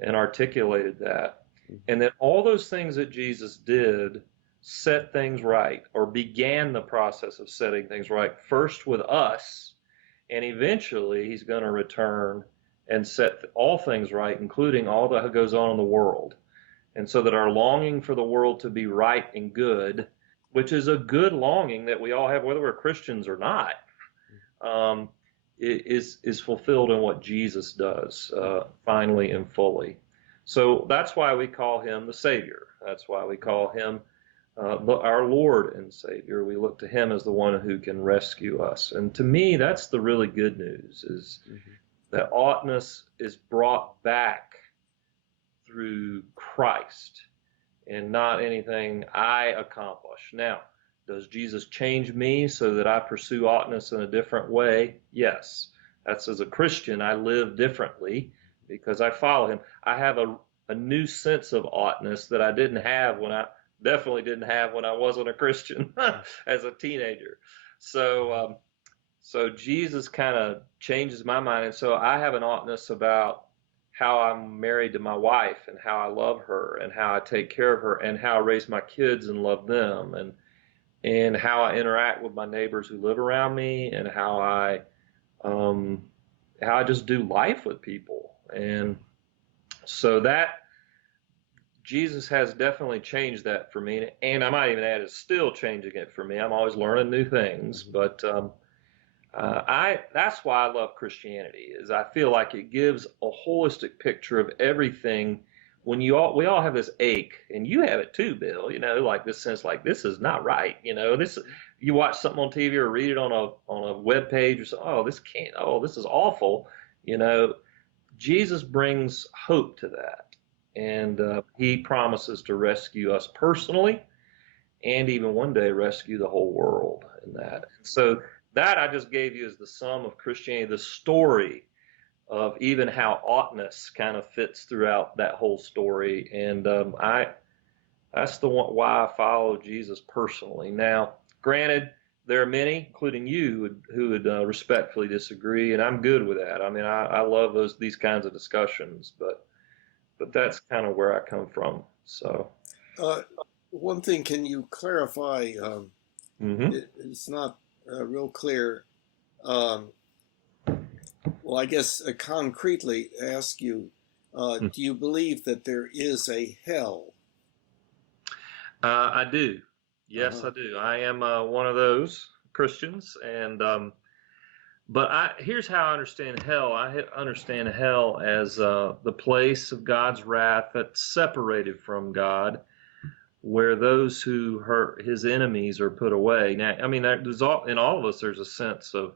and articulated that. And that all those things that Jesus did set things right, or began the process of setting things right, first with us, and eventually he's going to return and set all things right, including all that goes on in the world. And so that our longing for the world to be right and good, which is a good longing that we all have, whether we're Christians or not, is fulfilled in what Jesus does, finally and fully. So that's why we call him the Savior. That's why we call him our Lord and Savior. We look to him as the one who can rescue us. And to me, that's the really good news, is that oughtness is brought back through Christ and not anything I accomplish. Now, does Jesus change me so that I pursue oughtness in a different way? Yes. That's, as a Christian, I live differently because I follow him. I have a new sense of oughtness that I definitely didn't have when I wasn't a Christian as a teenager. So Jesus kind of changes my mind. And so I have an oughtness about how I'm married to my wife and how I love her and how I take care of her and how I raise my kids and love them and how I interact with my neighbors who live around me and how I just do life with people. And so that Jesus has definitely changed that for me. And I might even add, it's still changing it for me. I'm always learning new things, but that's why I love Christianity, is I feel like it gives a holistic picture of everything. When we all have this ache, and you have it too, Bill, like this sense, like this is not right. You watch something on TV or read it on a web page or something, this is awful. Jesus brings hope to that. And he promises to rescue us personally and even one day rescue the whole world in that. So that I just gave you as the sum of Christianity, the story of even how oughtness kind of fits throughout that whole story. And that's why I follow Jesus personally. Now, granted, there are many, including you, who would respectfully disagree, and I'm good with that. I mean, I love these kinds of discussions, but that's kind of where I come from. So, one thing, can you clarify? It's not real clear. Well, I guess concretely ask you, do you believe that there is a hell? I do. Yes, I do. I am one of those Christians, and but here's how I understand hell. I understand hell as the place of God's wrath that's separated from God, where those who hurt his enemies are put away. Now, I mean, in all of us, there's a sense of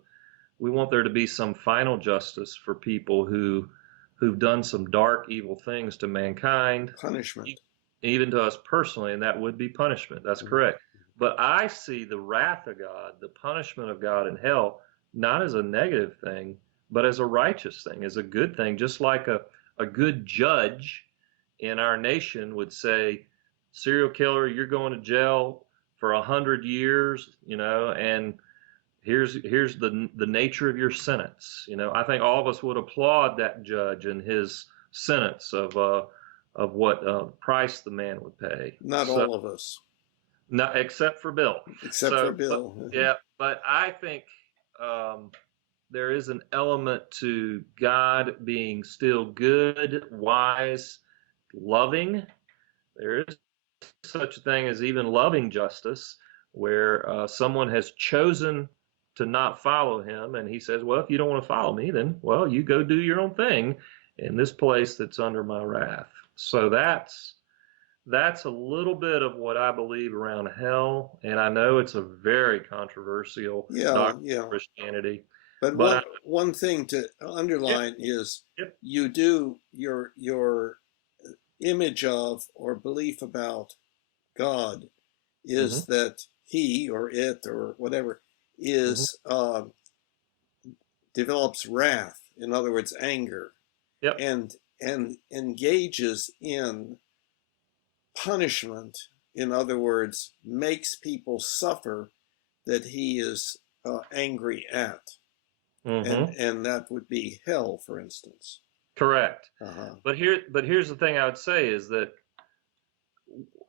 we want there to be some final justice for people who've done some dark, evil things to mankind. Punishment. Even to us personally, and that would be punishment. That's correct. But I see the wrath of God, the punishment of God in hell, not as a negative thing, but as a righteous thing, as a good thing, just like a good judge in our nation would say, serial killer, you're going to jail for 100 years, and here's the nature of your sentence. I think all of us would applaud that judge and his sentence of what price the man would pay. Not all of us. Not except for Bill. Except for Bill. Yeah, but I think there is an element to God being still good, wise, loving. There is such a thing as even loving justice, where someone has chosen to not follow him, and he says, well, if you don't want to follow me, then, well, you go do your own thing in this place that's under my wrath. So that's a little bit of what I believe around hell, and I know it's a very controversial doctrine of Christianity. But one thing to underline is you do your image of or belief about God is that he or it or whatever is develops wrath, in other words, anger, and engages in punishment, in other words, makes people suffer that he is angry at. And that would be hell, for instance. Correct. But here's the thing I would say is that,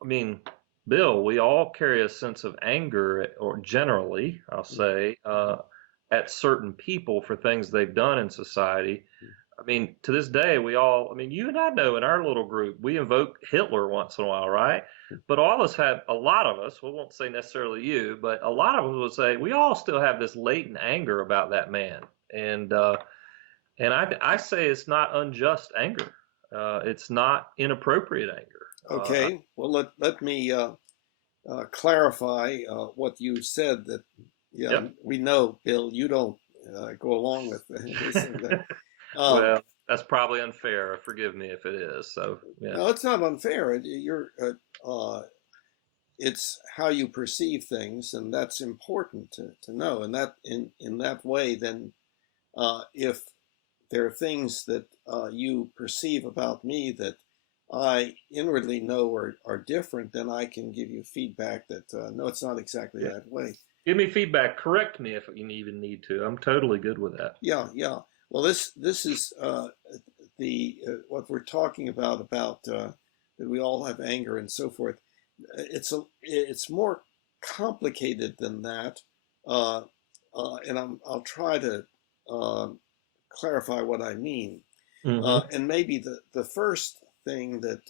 I mean, Bill, we all carry a sense of anger, or generally, I'll say, at certain people for things they've done in society. I mean, to this day, you and I know in our little group, we invoke Hitler once in a while, right? But a lot of us, we won't say necessarily you, but a lot of us will say, we all still have this latent anger about that man. And I say it's not unjust anger. It's not inappropriate anger. Okay. Well, let me clarify what you said. That we know, Bill, you don't go along with this. Well, that's probably unfair. Forgive me if it is. So yeah. No, it's not unfair. It's how you perceive things, and that's important to know. And that in that way, then, if there are things that you perceive about me that I inwardly know are different, then I can give you feedback that no, it's not exactly that way. Give me feedback. Correct me if you even need to. I'm totally good with that. Yeah. Well, this is what we're talking about that we all have anger and so forth. It's more complicated than that, and I'll try to clarify what I mean. And maybe the first thing that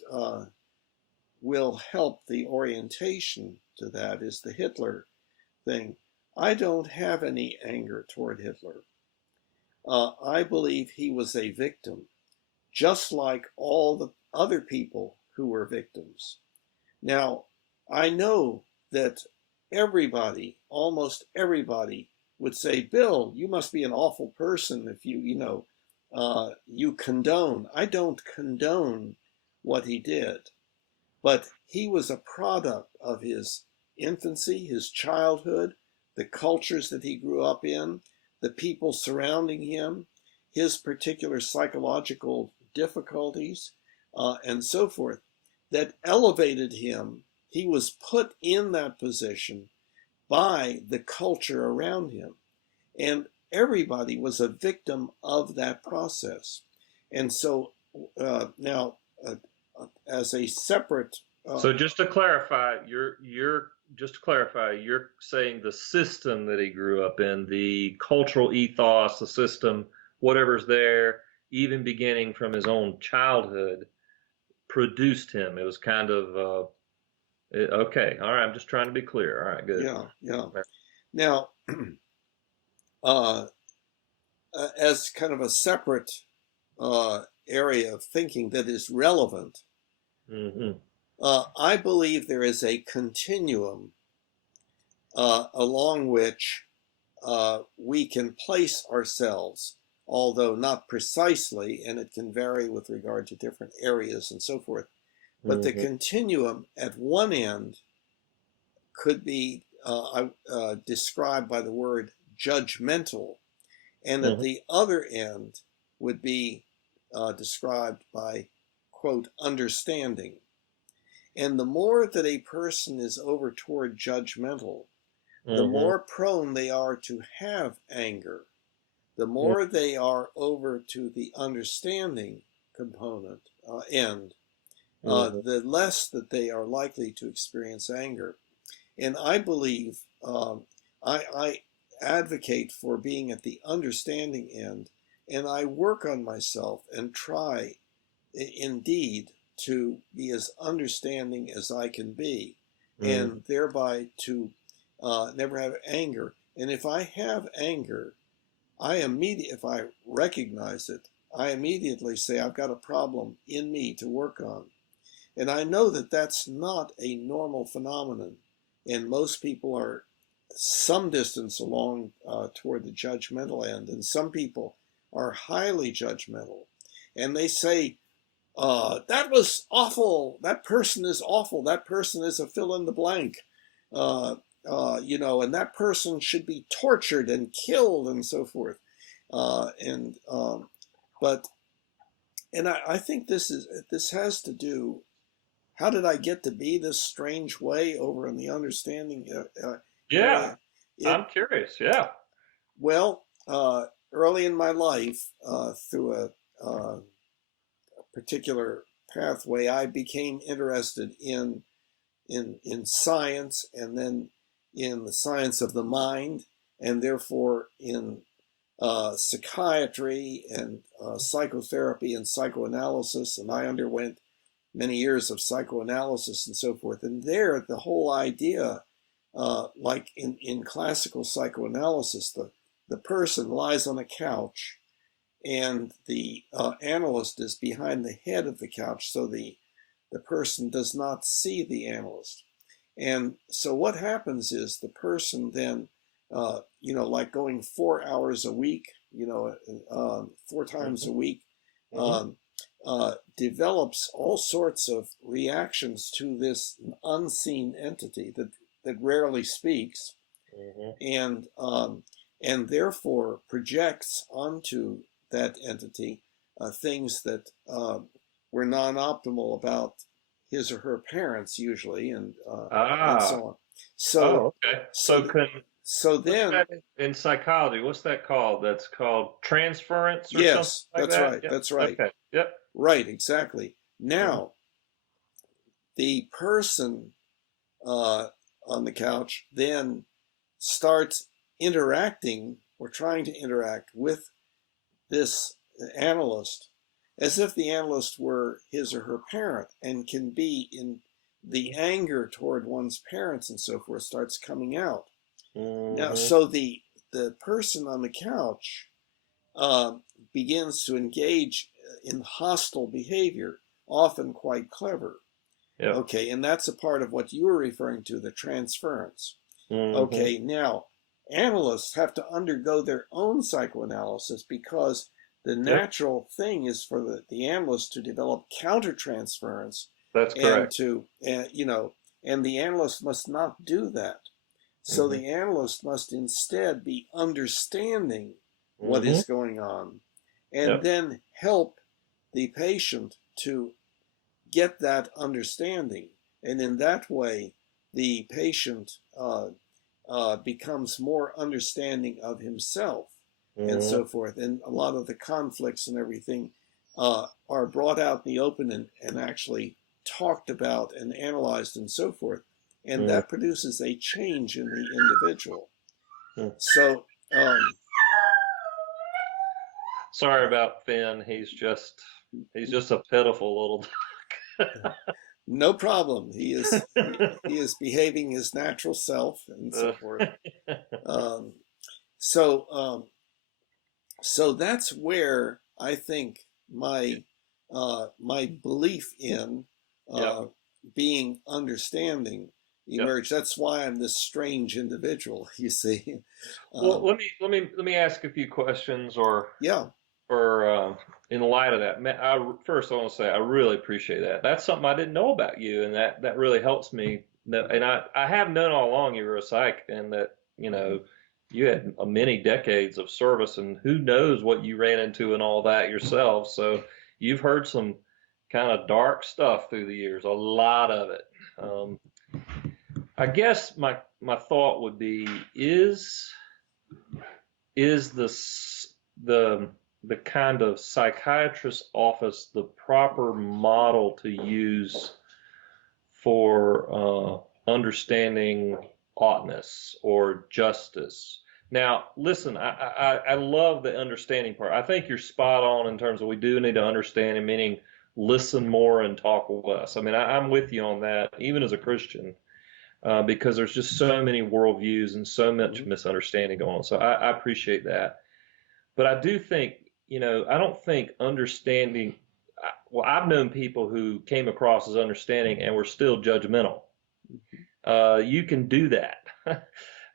will help the orientation to that is the Hitler thing. I don't have any anger toward Hitler. I believe he was a victim, just like all the other people who were victims. Now, I know that almost everybody would say, Bill, you must be an awful person if you condone. I don't condone what he did, but he was a product of his infancy, his childhood, the cultures that he grew up in, the people surrounding him, his particular psychological difficulties, and so forth, that elevated him. He was put in that position by the culture around him. And everybody was a victim of that process. And so now, as a separate... so just to clarify, you're saying the system that he grew up in, the cultural ethos, the system, whatever's there, even beginning from his own childhood, produced him. It was kind of, okay, all right, I'm just trying to be clear. All right, good. Yeah. Now, as kind of a separate area of thinking that is relevant, I believe there is a continuum along which we can place ourselves, although not precisely, and it can vary with regard to different areas and so forth. But the continuum at one end could be described by the word judgmental, and at the other end would be described by quote, understanding. And the more that a person is over toward judgmental, the more prone they are to have anger. The more they are over to the understanding component end, the less that they are likely to experience anger. And I believe I advocate for being at the understanding end, and I work on myself and try indeed to be as understanding as I can be, and thereby to never have anger. And if I have anger, if I recognize it, I immediately say I've got a problem in me to work on. And I know that that's not a normal phenomenon, and most people are some distance along toward the judgmental end, and some people are highly judgmental, and they say, that was awful, that person is awful, that person is a fill in the blank, and that person should be tortured and killed and so forth. I think this has to do. How did I get to be this strange way over in the understanding Yeah, area? I'm curious. Yeah. Well, early in my life, through a particular pathway, I became interested in science, and then in the science of the mind, and therefore in psychiatry and psychotherapy and psychoanalysis. And I underwent many years of psychoanalysis and so forth. And there, the whole idea, like in classical psychoanalysis, the person lies on a couch, and the analyst is behind the head of the couch, so the person does not see the analyst. And so what happens is the person then, like going 4 hours a week, 4 times a week, develops all sorts of reactions to this unseen entity that rarely speaks, and therefore projects onto that entity things that were non-optimal about his or her parents, usually, and so on. So, okay. So then, in psychology, what's that called? That's called transference or something yes, like that's that? right. Yep. That's right. Okay. Yep. Right, exactly. Now, the person on the couch then starts interacting or trying to interact with this analyst as if the analyst were his or her parent, and can be in the anger toward one's parents and so forth starts coming out. Now, so the person on the couch begins to engage in hostile behavior, often quite clever. Yep. Okay, and that's a part of what you were referring to, the transference. Okay, now analysts have to undergo their own psychoanalysis, because the natural thing is for the analyst to develop countertransference. That's correct. And the analyst must not do that. So the analyst must instead be understanding what is going on, and then help the patient to get that understanding. And in that way, the patient becomes more understanding of himself and so forth. And a lot of the conflicts and everything are brought out in the open and actually talked about and analyzed and so forth. And that produces a change in the individual. So, sorry about Finn. He's just a pitiful little dog. No problem. He is behaving his natural self and so forth. So that's where I think my belief in being understanding emerged. That's why I'm this strange individual, you see. Well, let me ask a few questions, or in light of that. First, I want to say I really appreciate that. That's something I didn't know about you, and that really helps me. And I have known all along you were a psych, and that you had many decades of service, and who knows what you ran into and all that yourself. So you've heard some kind of dark stuff through the years, a lot of it. I guess my thought would be, is the kind of psychiatrist's office the proper model to use for understanding oughtness or justice? Now, listen, I love the understanding part. I think you're spot on in terms of we do need to understand, and meaning listen more and talk less. I mean, I'm with you on that, even as a Christian, because there's just so many worldviews and so much misunderstanding going on. So I appreciate that. But I do think, I don't think understanding, well, I've known people who came across as understanding and were still judgmental. You can do that.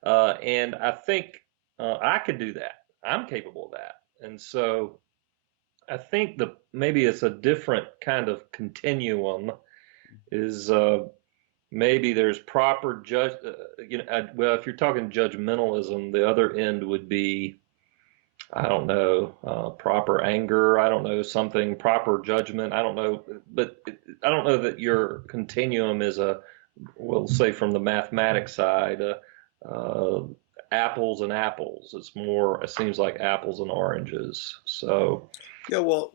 And I think I could do that. I'm capable of that. And so I think maybe it's a different kind of continuum is maybe there's proper well, if you're talking judgmentalism, the other end would be, I don't know, proper anger. I don't know, something, proper judgment. I don't know, but I don't know that your continuum is we'll say from the mathematics side, apples and apples. It seems like apples and oranges. So. Yeah, well,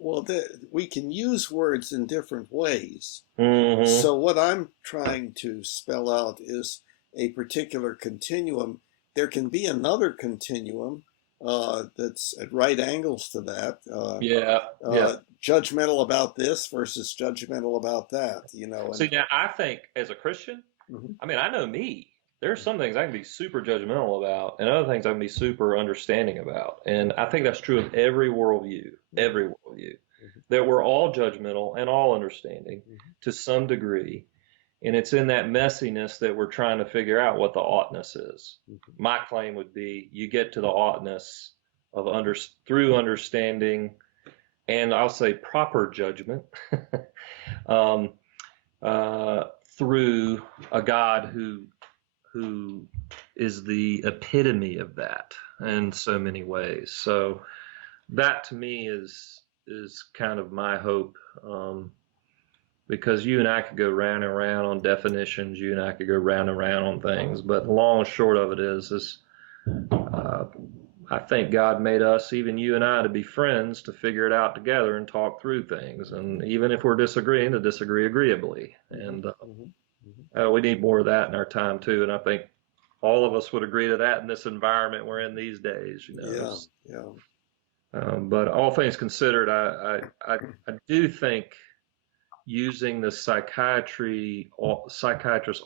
we can use words in different ways. Mm-hmm. So what I'm trying to spell out is a particular continuum. There can be another continuum that's at right angles to that. Judgmental about this versus judgmental about that, See, now I think as a Christian, I mean, I know me. There's some things I can be super judgmental about, and other things I can be super understanding about. And I think that's true of every worldview, that we're all judgmental and all understanding to some degree. And it's in that messiness that we're trying to figure out what the oughtness is. My claim would be you get to the oughtness of through understanding, and I'll say proper judgment, through a God who is the epitome of that in so many ways. So that to me is kind of my hope, because you and I could go round and round on definitions, you and I could go round and round on things, but the long and short of it is I think God made us, even you and I, to be friends, to figure it out together and talk through things, and even if we're disagreeing, to disagree agreeably. And we need more of that in our time too, and I think all of us would agree to that in this environment we're in these days. But all things considered, I do think using the psychiatrist's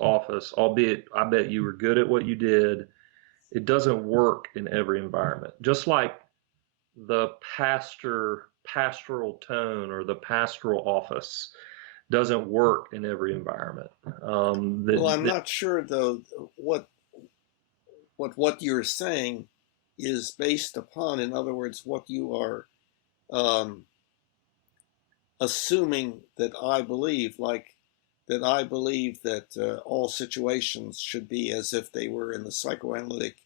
office, albeit I bet you were good at what you did, it doesn't work in every environment. Just like the pastoral tone or the pastoral office doesn't work in every environment. Well, I'm not sure though what you're saying is based upon. In other words, what you are assuming that I believe, that I believe that all situations should be as if they were in the psychoanalytic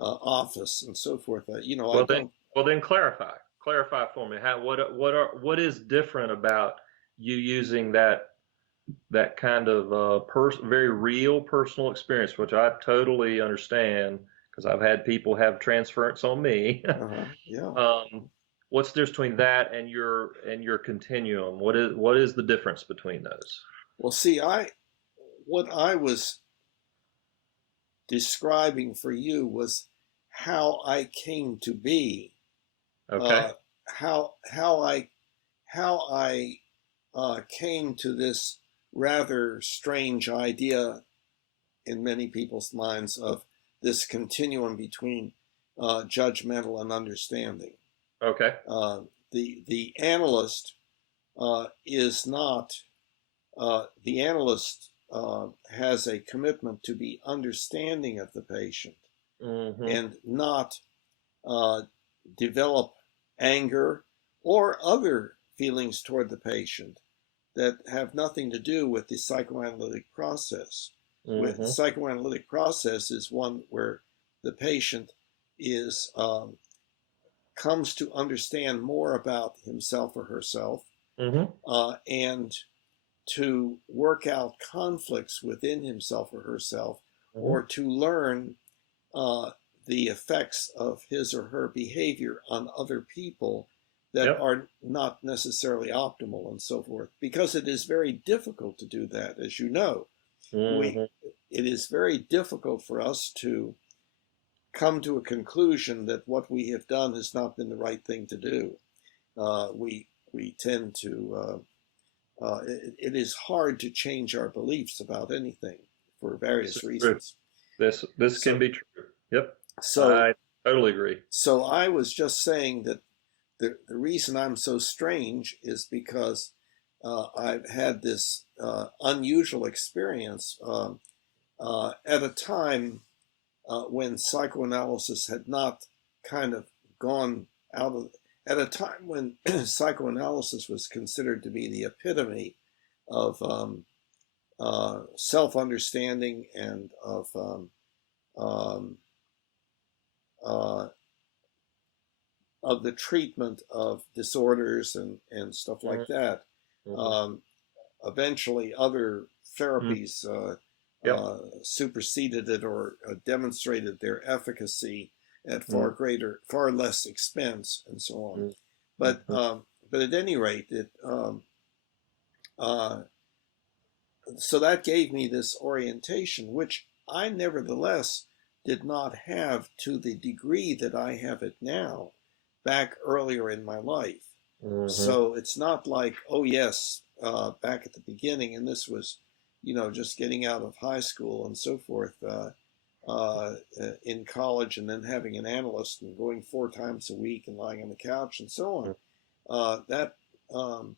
office and so forth. Then clarify for me. What is different about you using that kind of very real personal experience, which I totally understand because I've had people have transference on me. What's the difference between that and your continuum? What is the difference between those? Well, see, what I was describing for you was how I came to be. Okay. How I came to this rather strange idea in many people's minds of this continuum between judgmental and understanding. Okay. The analyst is not. The analyst has a commitment to be understanding of the patient and not develop anger or other feelings toward the patient that have nothing to do with the psychoanalytic process. With the psychoanalytic process is one where the patient comes to understand more about himself or herself, and to work out conflicts within himself or herself, Mm-hmm. or to learn the effects of his or her behavior on other people that Yep. are not necessarily optimal and so forth. Because it is very difficult to do that, as you know. We, Mm-hmm. it is very difficult for us to come to a conclusion that what we have done has not been the right thing to do. We tend to it is hard to change our beliefs about anything for This is various true. reasons. This can So be true. Yep. so I totally agree. so I was just saying that the reason I'm so strange is because I've had this unusual experience at a time when psychoanalysis had not kind of gone out of, at a time when psychoanalysis was considered to be the epitome of self-understanding and um, uh, of the treatment of disorders and stuff like that. Mm-hmm. Um, Eventually, other Mm-hmm. therapies Yep. superseded it or demonstrated their efficacy at Mm-hmm. far less expense, and so on. But Mm-hmm. but at any rate, uh, so that gave me this orientation, which I nevertheless did not have to the degree that I have it now back earlier in my life. Mm-hmm. So it's not like, oh, yes, back at the beginning, and this was, just getting out of high school and so forth, in college, and then having an analyst and going 4 times a week and lying on the couch and so on. That um,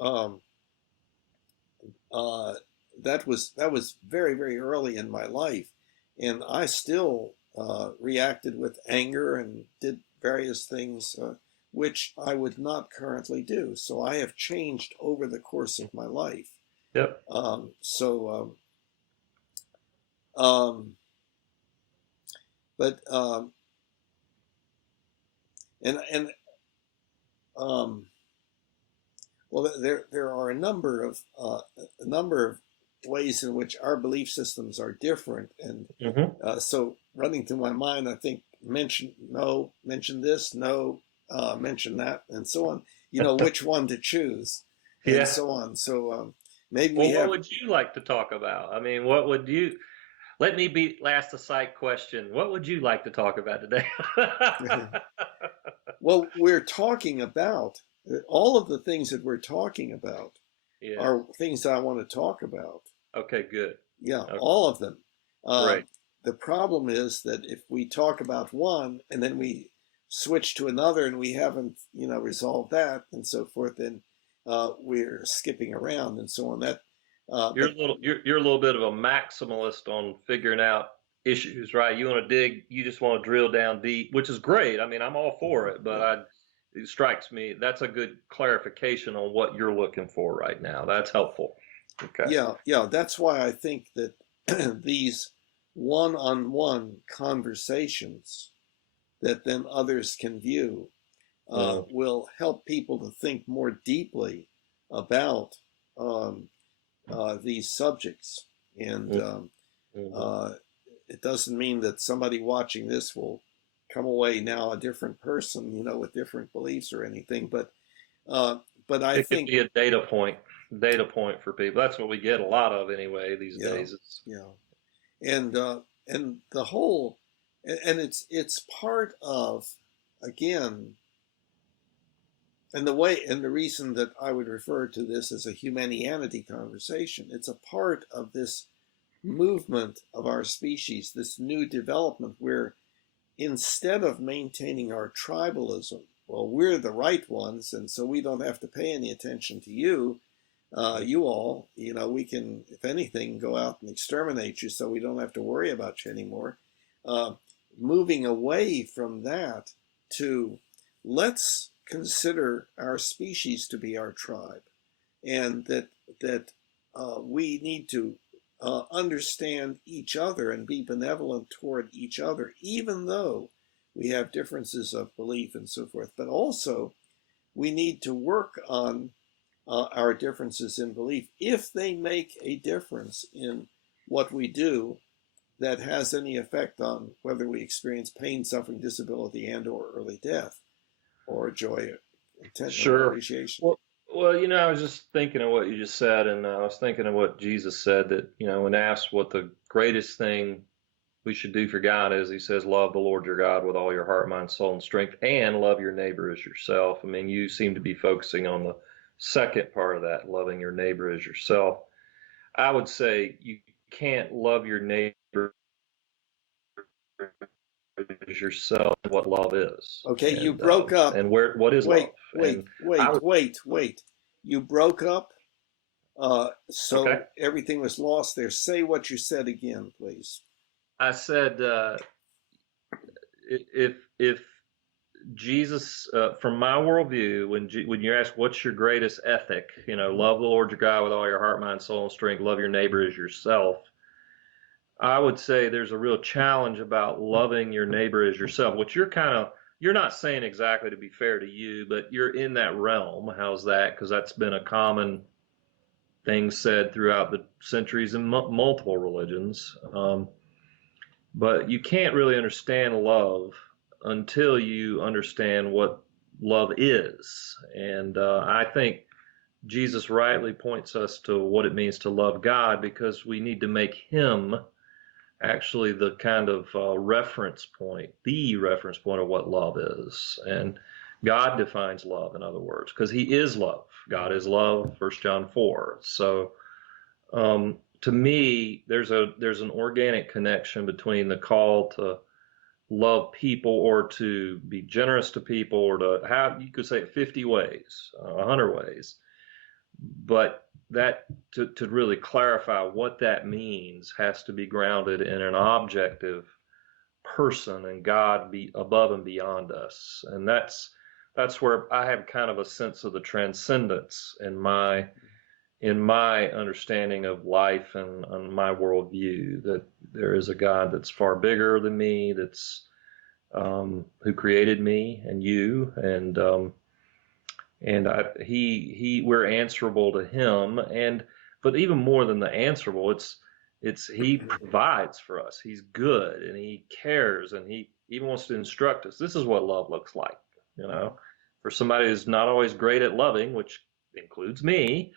um, uh, that was very, very early in my life, and I still reacted with anger and did various things which I would not currently do. So I have changed over the course of my life. Yep. So, um, but and um, well, there are a number of ways in which our belief systems are different, and Mm-hmm. so running through my mind, I think mention this, no, mention that, and so on. Which one to choose, and Yeah. so on. So maybe we Well, what have. would you like to talk about? I mean, what would you let me be last a side question. What would you like to talk about today? Well, we're talking about all of the things that we're talking about Yeah. are things that I want to talk about. Okay, good. Yeah, Okay, all of them. great. The problem is that if we talk about one and then we switch to another and we haven't, resolved that and so forth, then we're skipping around and so on. You're But a little you're a little bit of a maximalist on figuring out issues, right? You want to dig, you just want to drill down deep, which is great. I mean, I'm all for it, but yeah, it strikes me that's a good clarification on what you're looking for right now. That's helpful. Okay. yeah. That's why I think that these one-on-one conversations that then others can view Mm, will help people to think more deeply about um, these subjects. And mm, mhm. uh, it doesn't mean that somebody watching this will come away now a different person, with different beliefs or anything. Uh, but I It could think, be a data point for people. That's what we get a lot of anyway these yeah, days. It's yeah, and the whole, and it's part of, again, and the reason that I would refer to this as a humanity conversation, it's a part of this movement of our species, this new development where instead of maintaining our tribalism, well, we're the right ones, and so we don't have to pay any attention to you, you all, we can, if anything, go out and exterminate you so we don't have to worry about you anymore. Uh, Moving away from that to let's consider our species to be our tribe, and that we need to understand each other and be benevolent toward each other, even though we have differences of belief and so forth. But also, we need to work on our differences in belief, if they make a difference in what we do that has any effect on whether we experience pain, suffering, disability, and or early death, or joy, contentment, or Sure. appreciation. Well, I was just thinking of what you just said, and I was thinking of what Jesus said that, when asked what the greatest thing we should do for God is, he says, love the Lord your God with all your heart, mind, soul, and strength, and love your neighbor as yourself. I mean, you seem to be focusing on the second part of that, loving your neighbor as yourself. I would say you can't love your neighbor as yourself, what love is. Okay, you And broke up. and what is love? And I would, Wait. You broke up, okay. so everything was lost there. Say what you said again, please. I said, if Jesus, from my worldview, when you ask what's your greatest ethic, love the Lord your God with all your heart, mind, soul, and strength, love your neighbor as yourself. I would say there's a real challenge about loving your neighbor as yourself, which you're not saying exactly to be fair to you, but you're in that realm. How's that? Because that's been a common thing said throughout the centuries in multiple religions. But you can't really understand love until you understand what love is. And I think Jesus rightly points us to what it means to love God, because we need to make him actually the kind of reference point, the reference point of what love is. And God defines love, in other words, because he is love. God is love, 1 John 4. So to me, there's an organic connection between the call to love people, or to be generous to people, or to have, you could say it 50 ways, 100 ways, but that to really clarify what that means has to be grounded in an objective person and God be above and beyond us. And that's where I have kind of a sense of the transcendence in my understanding of life and my worldview, that there is a God that's far bigger than me, that's who created me and you, and we're answerable to him. But even more than the answerable, it's he provides for us. He's good and he cares and he even wants to instruct us. This is what love looks like, for somebody who's not always great at loving, which includes me.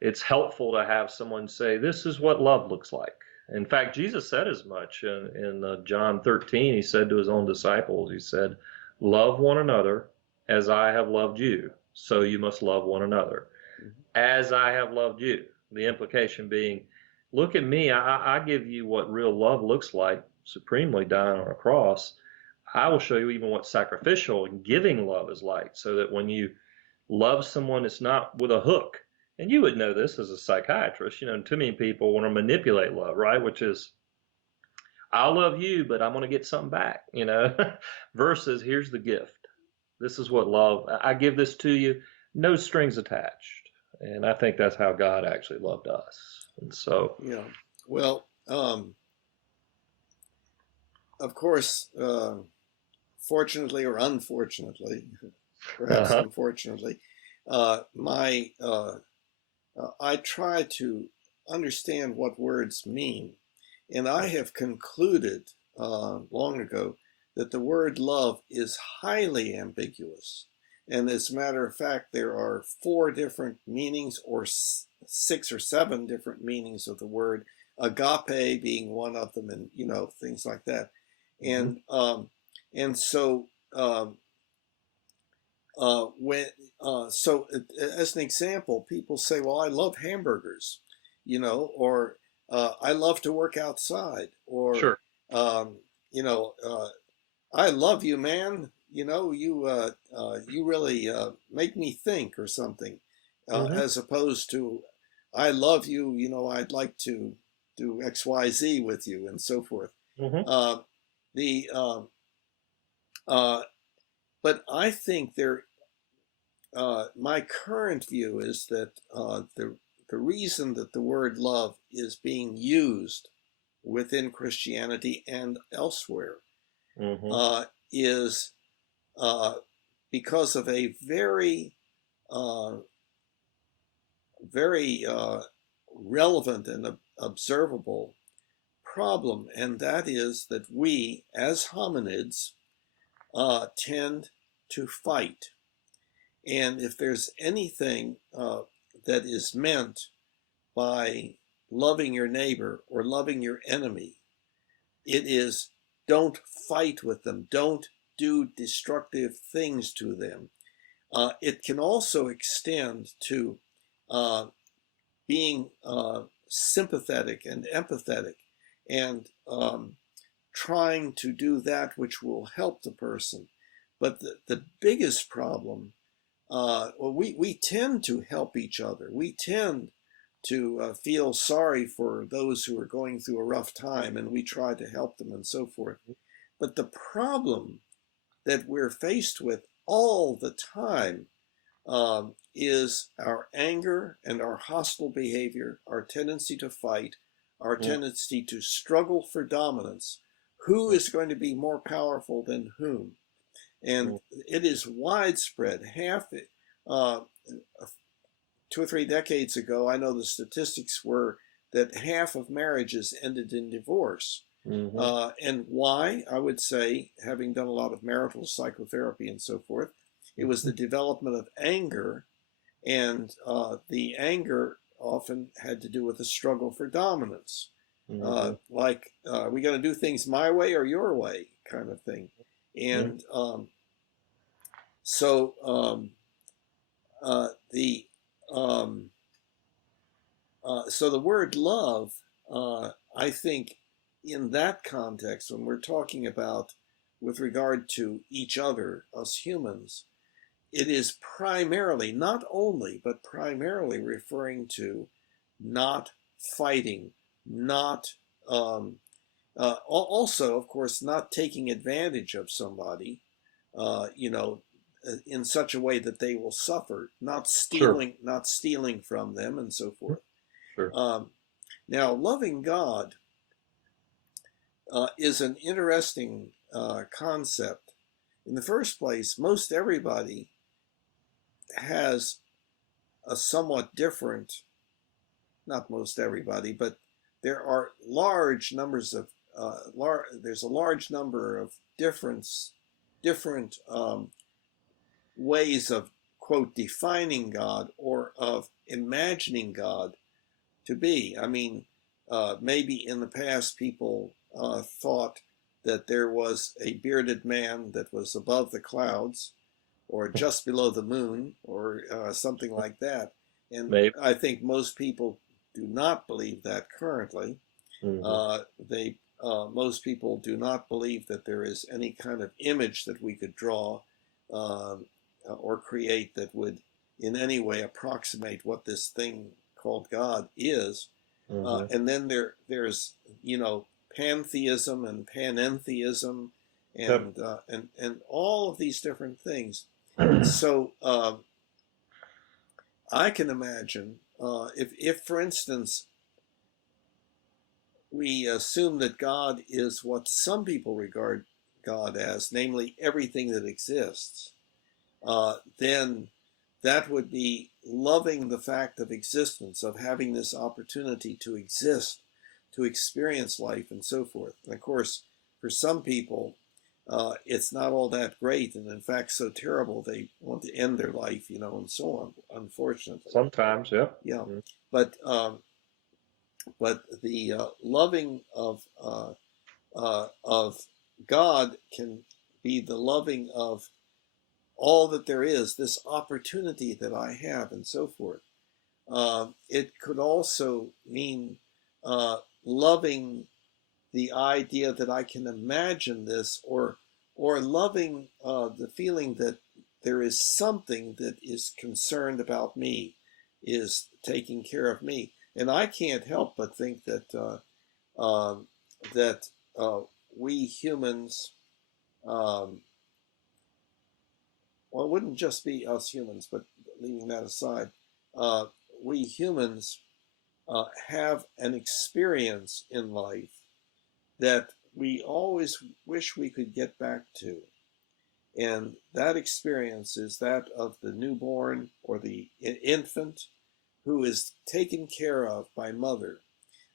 It's helpful to have someone say, this is what love looks like. In fact, Jesus said as much in John 13. He said to his own disciples, he said, love one another as I have loved you, so you must love one another. As I have loved you. The implication being, look at me, I give you what real love looks like, supremely dying on a cross. I will show you even what sacrificial and giving love is like, so that when you love someone, it's not with a hook. And you would know this as a psychiatrist. Too many people want to manipulate love, right? Which is, I'll love you, but I'm going to get something back, versus here's the gift. This is what love, I give this to you, no strings attached. And I think that's how God actually loved us. And so, yeah. Well, of course, fortunately or unfortunately, perhaps unfortunately, I try to understand what words mean. And I have concluded long ago that the word love is highly ambiguous. And as a matter of fact, there are 4 different meanings, or 6 or 7 different meanings of the word, agape being one of them, and things like that. And so as an example, people say, well, I love hamburgers, or I love to work outside, or sure. I love you, man. You really make me think, or something, as opposed to I love you. I'd like to do X, Y, Z with you, and so forth. But I think my current view is that the reason that the word love is being used within Christianity and elsewhere is because of a very very relevant and observable problem, and that is that we, as hominids, tend to fight. And if there's anything that is meant by loving your neighbor or loving your enemy, it is don't fight with them, don't do destructive things to them. It can also extend to being sympathetic and empathetic and trying to do that which will help the person. But the biggest problem, well, we tend to help each other. We tend to feel sorry for those who are going through a rough time, and we try to help them and so forth. But the problem that we're faced with all the time is our anger and our hostile behavior, our tendency to fight, our tendency to struggle for dominance. Who is going to be more powerful than whom? And it is widespread. Half, 2 or 3 decades ago, I know the statistics were that half of marriages ended in divorce. And why? I would say, having done a lot of marital psychotherapy and so forth, it was the development of anger, and the anger often had to do with the struggle for dominance. Like, are we going to do things my way or your way kind of thing. And so the word love, I think, in that context, when we're talking about with regard to each other, us humans, it is primarily, not only, but primarily referring to not fighting, not also, of course, not taking advantage of somebody, in such a way that they will suffer, not stealing from them, and so forth. Now, loving God is an interesting concept. In the first place, most everybody has a somewhat different, not most everybody, but there are large numbers of there's a large number of different ways of, quote, defining God or of imagining God to be. I mean, maybe in the past people thought that there was a bearded man that was above the clouds or just below the moon or something like that. And I think most people do not believe that currently. Most people do not believe that there is any kind of image that we could draw or create that would in any way approximate what this thing called God is. And then there's pantheism and panentheism and all of these different things. So I can imagine if for instance we assume that God is what some people regard God as, namely everything that exists, then that would be loving the fact of existence, of having this opportunity to exist, to experience life, and so forth. And of course, for some people, it's not all that great, and in fact, so terrible they want to end their life, and so on. Unfortunately, sometimes, yeah. But the loving of God can be the loving of all that there is, this opportunity that I have, and so forth. It could also mean loving the idea that I can imagine this, or loving the feeling that there is something that is concerned about me, is taking care of me. And I can't help but think that we humans, well, it wouldn't just be us humans, but leaving that aside, we humans have an experience in life that we always wish we could get back to. And that experience is that of the newborn or the infant who is taken care of by mother.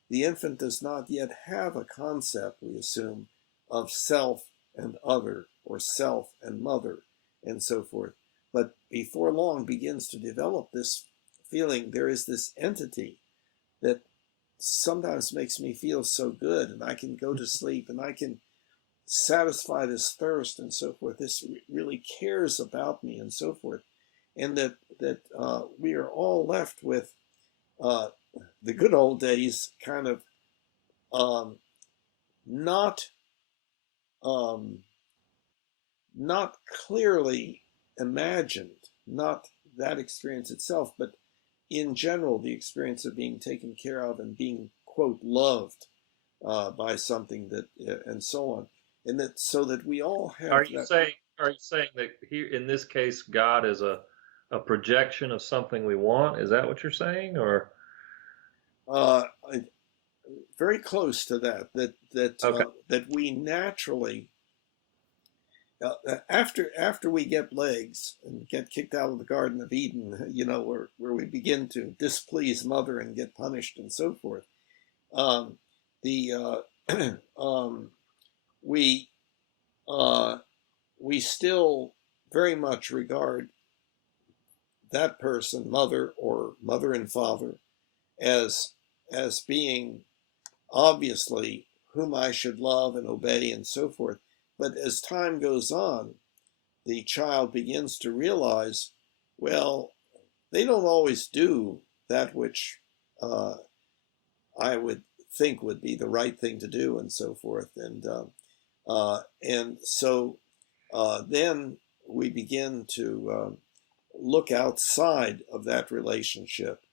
The infant does not yet have a concept, we assume, of self and other, or self and mother, and so forth. But before long begins to develop this feeling there is this entity that sometimes makes me feel so good, and I can go to sleep and I can satisfy this thirst and so forth. This really cares about me and so forth. And that we are all left with uh, the good old days kind of um, not um, not clearly imagined, not that experience itself, but in general, the experience of being taken care of and being, quote, loved by something that, and so on. And that so that we all have that. Are you saying that here in this case God is a projection of something we want? Is that what you're saying, or Uh, very close to that, okay? that we naturally, after we get legs and get kicked out of the Garden of Eden, where we begin to displease mother and get punished and so forth, um, the we uh, we still very much regard that person, mother or mother and father, as being obviously whom I should love and obey and so forth. But as time goes on, the child begins to realize, well, they don't always do that which uh, I would think would be the right thing to do and so forth. And so then we begin to look outside of that relationship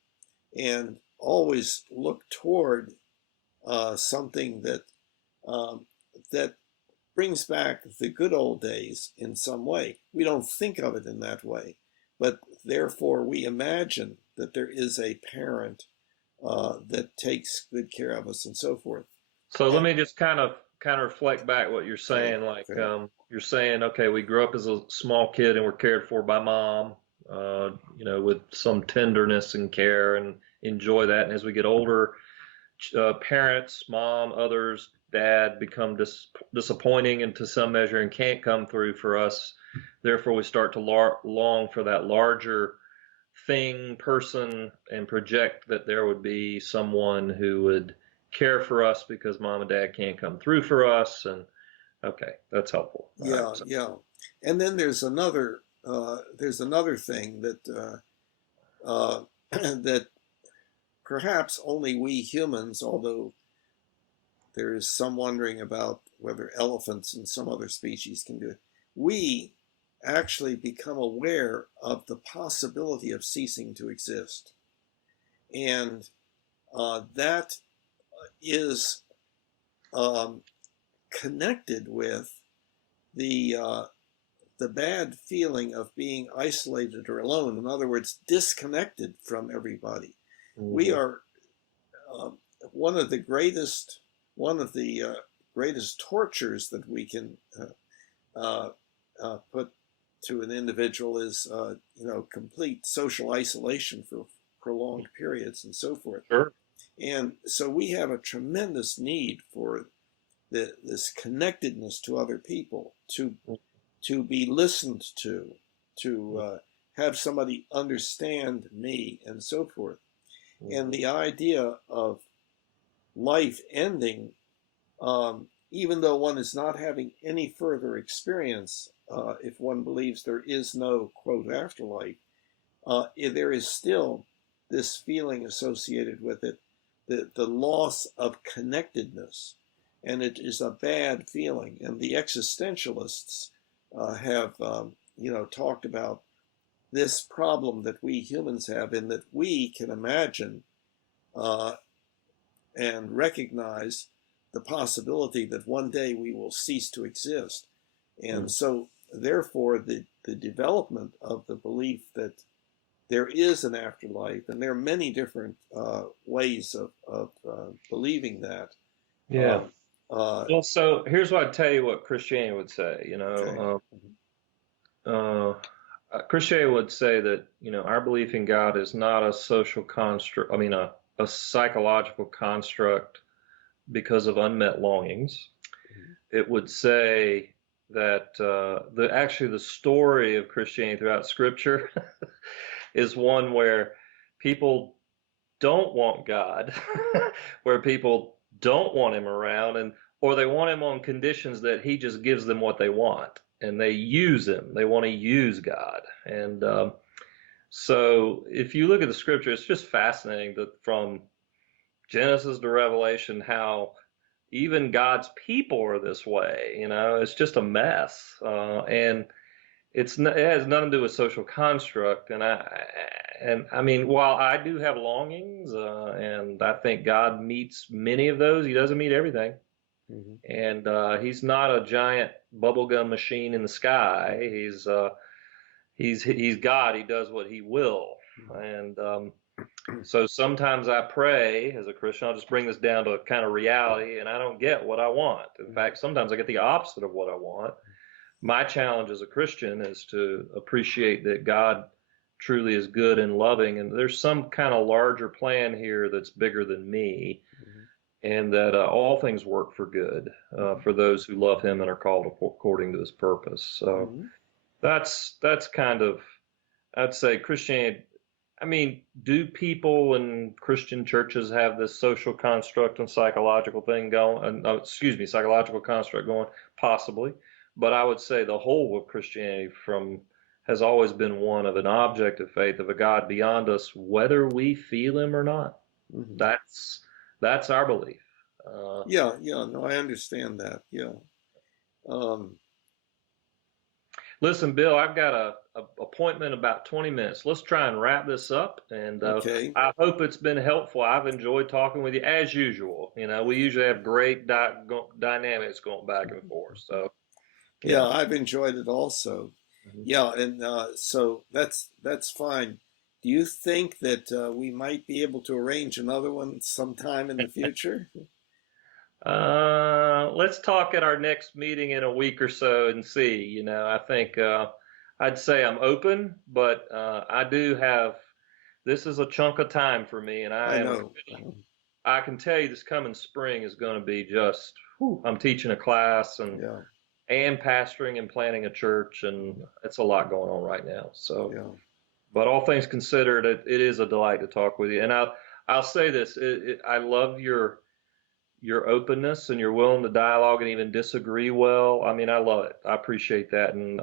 and always look toward something um, that brings back the good old days in some way. We don't think of it in that way, but therefore we imagine that there is a parent that takes good care of us and so forth. So let And me just kind of reflect back what you're okay, saying. Like okay, you're saying, okay, we grew up as a small kid and we're cared for by mom, with some tenderness and care, and enjoy that. And as we get older, parents, mom, others, dad become disappointing and to some measure and can't come through for us. Therefore, we start to long for that larger thing, person, and project that there would be someone who would care for us because mom and dad can't come through for us. And okay, that's helpful. All right. yeah, So, yeah. And then there's another thing that perhaps only we humans, although there is some wondering about whether elephants and some other species can do it, we actually become aware of the possibility of ceasing to exist. And that is um, connected with the bad feeling of being isolated or alone. In other words, disconnected from everybody. We mm-hmm. are um, one of the greatest tortures that we can put to an individual is complete social isolation for prolonged periods and so forth. Sure. And so we have a tremendous need for this connectedness to other people, to be listened to have somebody understand me and so forth. And the idea of life ending, even though one is not having any further experience, if one believes there is no, quote, afterlife, there is still this feeling associated with it, the loss of connectedness. And it is a bad feeling. And the existentialists have, talked about this problem that we humans have, in that we can imagine uh, and recognize the possibility that one day we will cease to exist. And so, therefore, the development of the belief that there is an afterlife, and there are many different ways of believing that. Yeah. Um, uh, Well, so here's what I'd tell you what Christianity would say. okay. Christianity would say that, our belief in God is not a social construct, a psychological construct because of unmet longings. It would say that actually the story of Christianity throughout Scripture is one where people don't want God, where people don't want him around, or they want him on conditions that he just gives them what they want, and they use him. They want to use God, and so if you look at the Scripture, it's just fascinating that from Genesis to Revelation, how even God's people are this way. It's just a mess, and it has nothing to do with social construct. And I mean, while I do have longings, and I think God meets many of those, He doesn't meet everything. And He's not a giant bubblegum machine in the sky. He's God. He does what He will. And so sometimes I pray as a Christian, I'll just bring this down to kind of reality, and I don't get what I want. In fact, sometimes I get the opposite of what I want. My challenge as a Christian is to appreciate that God truly is good and loving, and there's some kind of larger plan here that's bigger than me, and that all things work for good for those who love Him and are called according to His purpose. So that's kind of, I'd say, Christianity. I mean, do people in Christian churches have this social construct and psychological thing going? Psychological construct going? Possibly. But I would say the whole of Christianity has always been one of an object of faith, of a God beyond us, whether we feel Him or not. That's our belief. No, I understand that. Listen, Bill, I've got a appointment about 20 minutes. Let's try and wrap this up, and okay. I hope it's been helpful. I've enjoyed talking with you as usual. We usually have great dynamics going back and forth. So yeah, I've enjoyed it also. Yeah, and so that's fine. Do you think that we might be able to arrange another one sometime in the future? Let's talk at our next meeting in a week or so and see. I think I'd say I'm open, but I do have, this is a chunk of time for me, and I know. I can tell you this coming spring is going to be just, I'm teaching a class and pastoring and planning a church, and it's a lot going on right now. So, but all things considered, it is a delight to talk with you. And I'll say this, I love your openness, and you're willing to dialogue and even disagree well. I mean, I love it. I appreciate that. And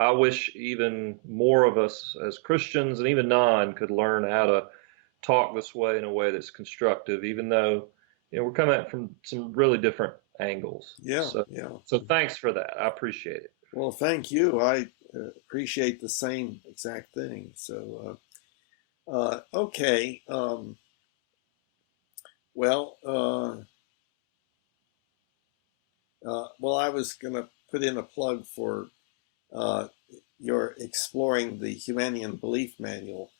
I wish even more of us as Christians and even non could learn how to talk this way in a way that's constructive, even though, we're coming at it from some really different angles. So thanks for that. I appreciate it. Well, thank you. I appreciate the same exact thing. So, okay. Well, I was going to put in a plug for your exploring the Humanian Belief Manual,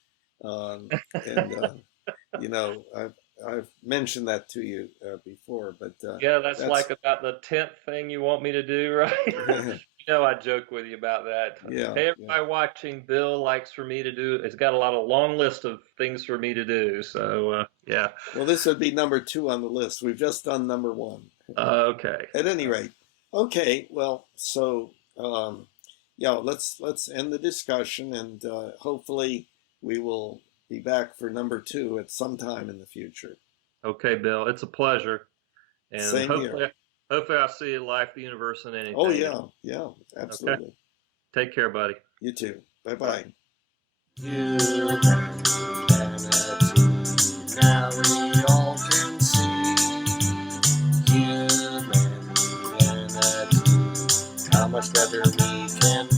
and I've mentioned that to you before, but that's like about the 10th thing you want me to do, right? I joke with you about that. Hey, everybody watching, Bill likes for me to do. It's got a long list of things for me to do. So Well, this would be number 2 on the list. We've just done number 1. Okay. At any rate, okay. Well, so let's end the discussion, and hopefully we will be back for number 2 at some time in the future. Okay, Bill. It's a pleasure. And same here. Hopefully I'll see you life, the universe, and anything. Oh, yeah, absolutely. Okay. Take care, buddy. You too. Bye-bye. Humanity, now we all can see. Humanity, how much better we can be.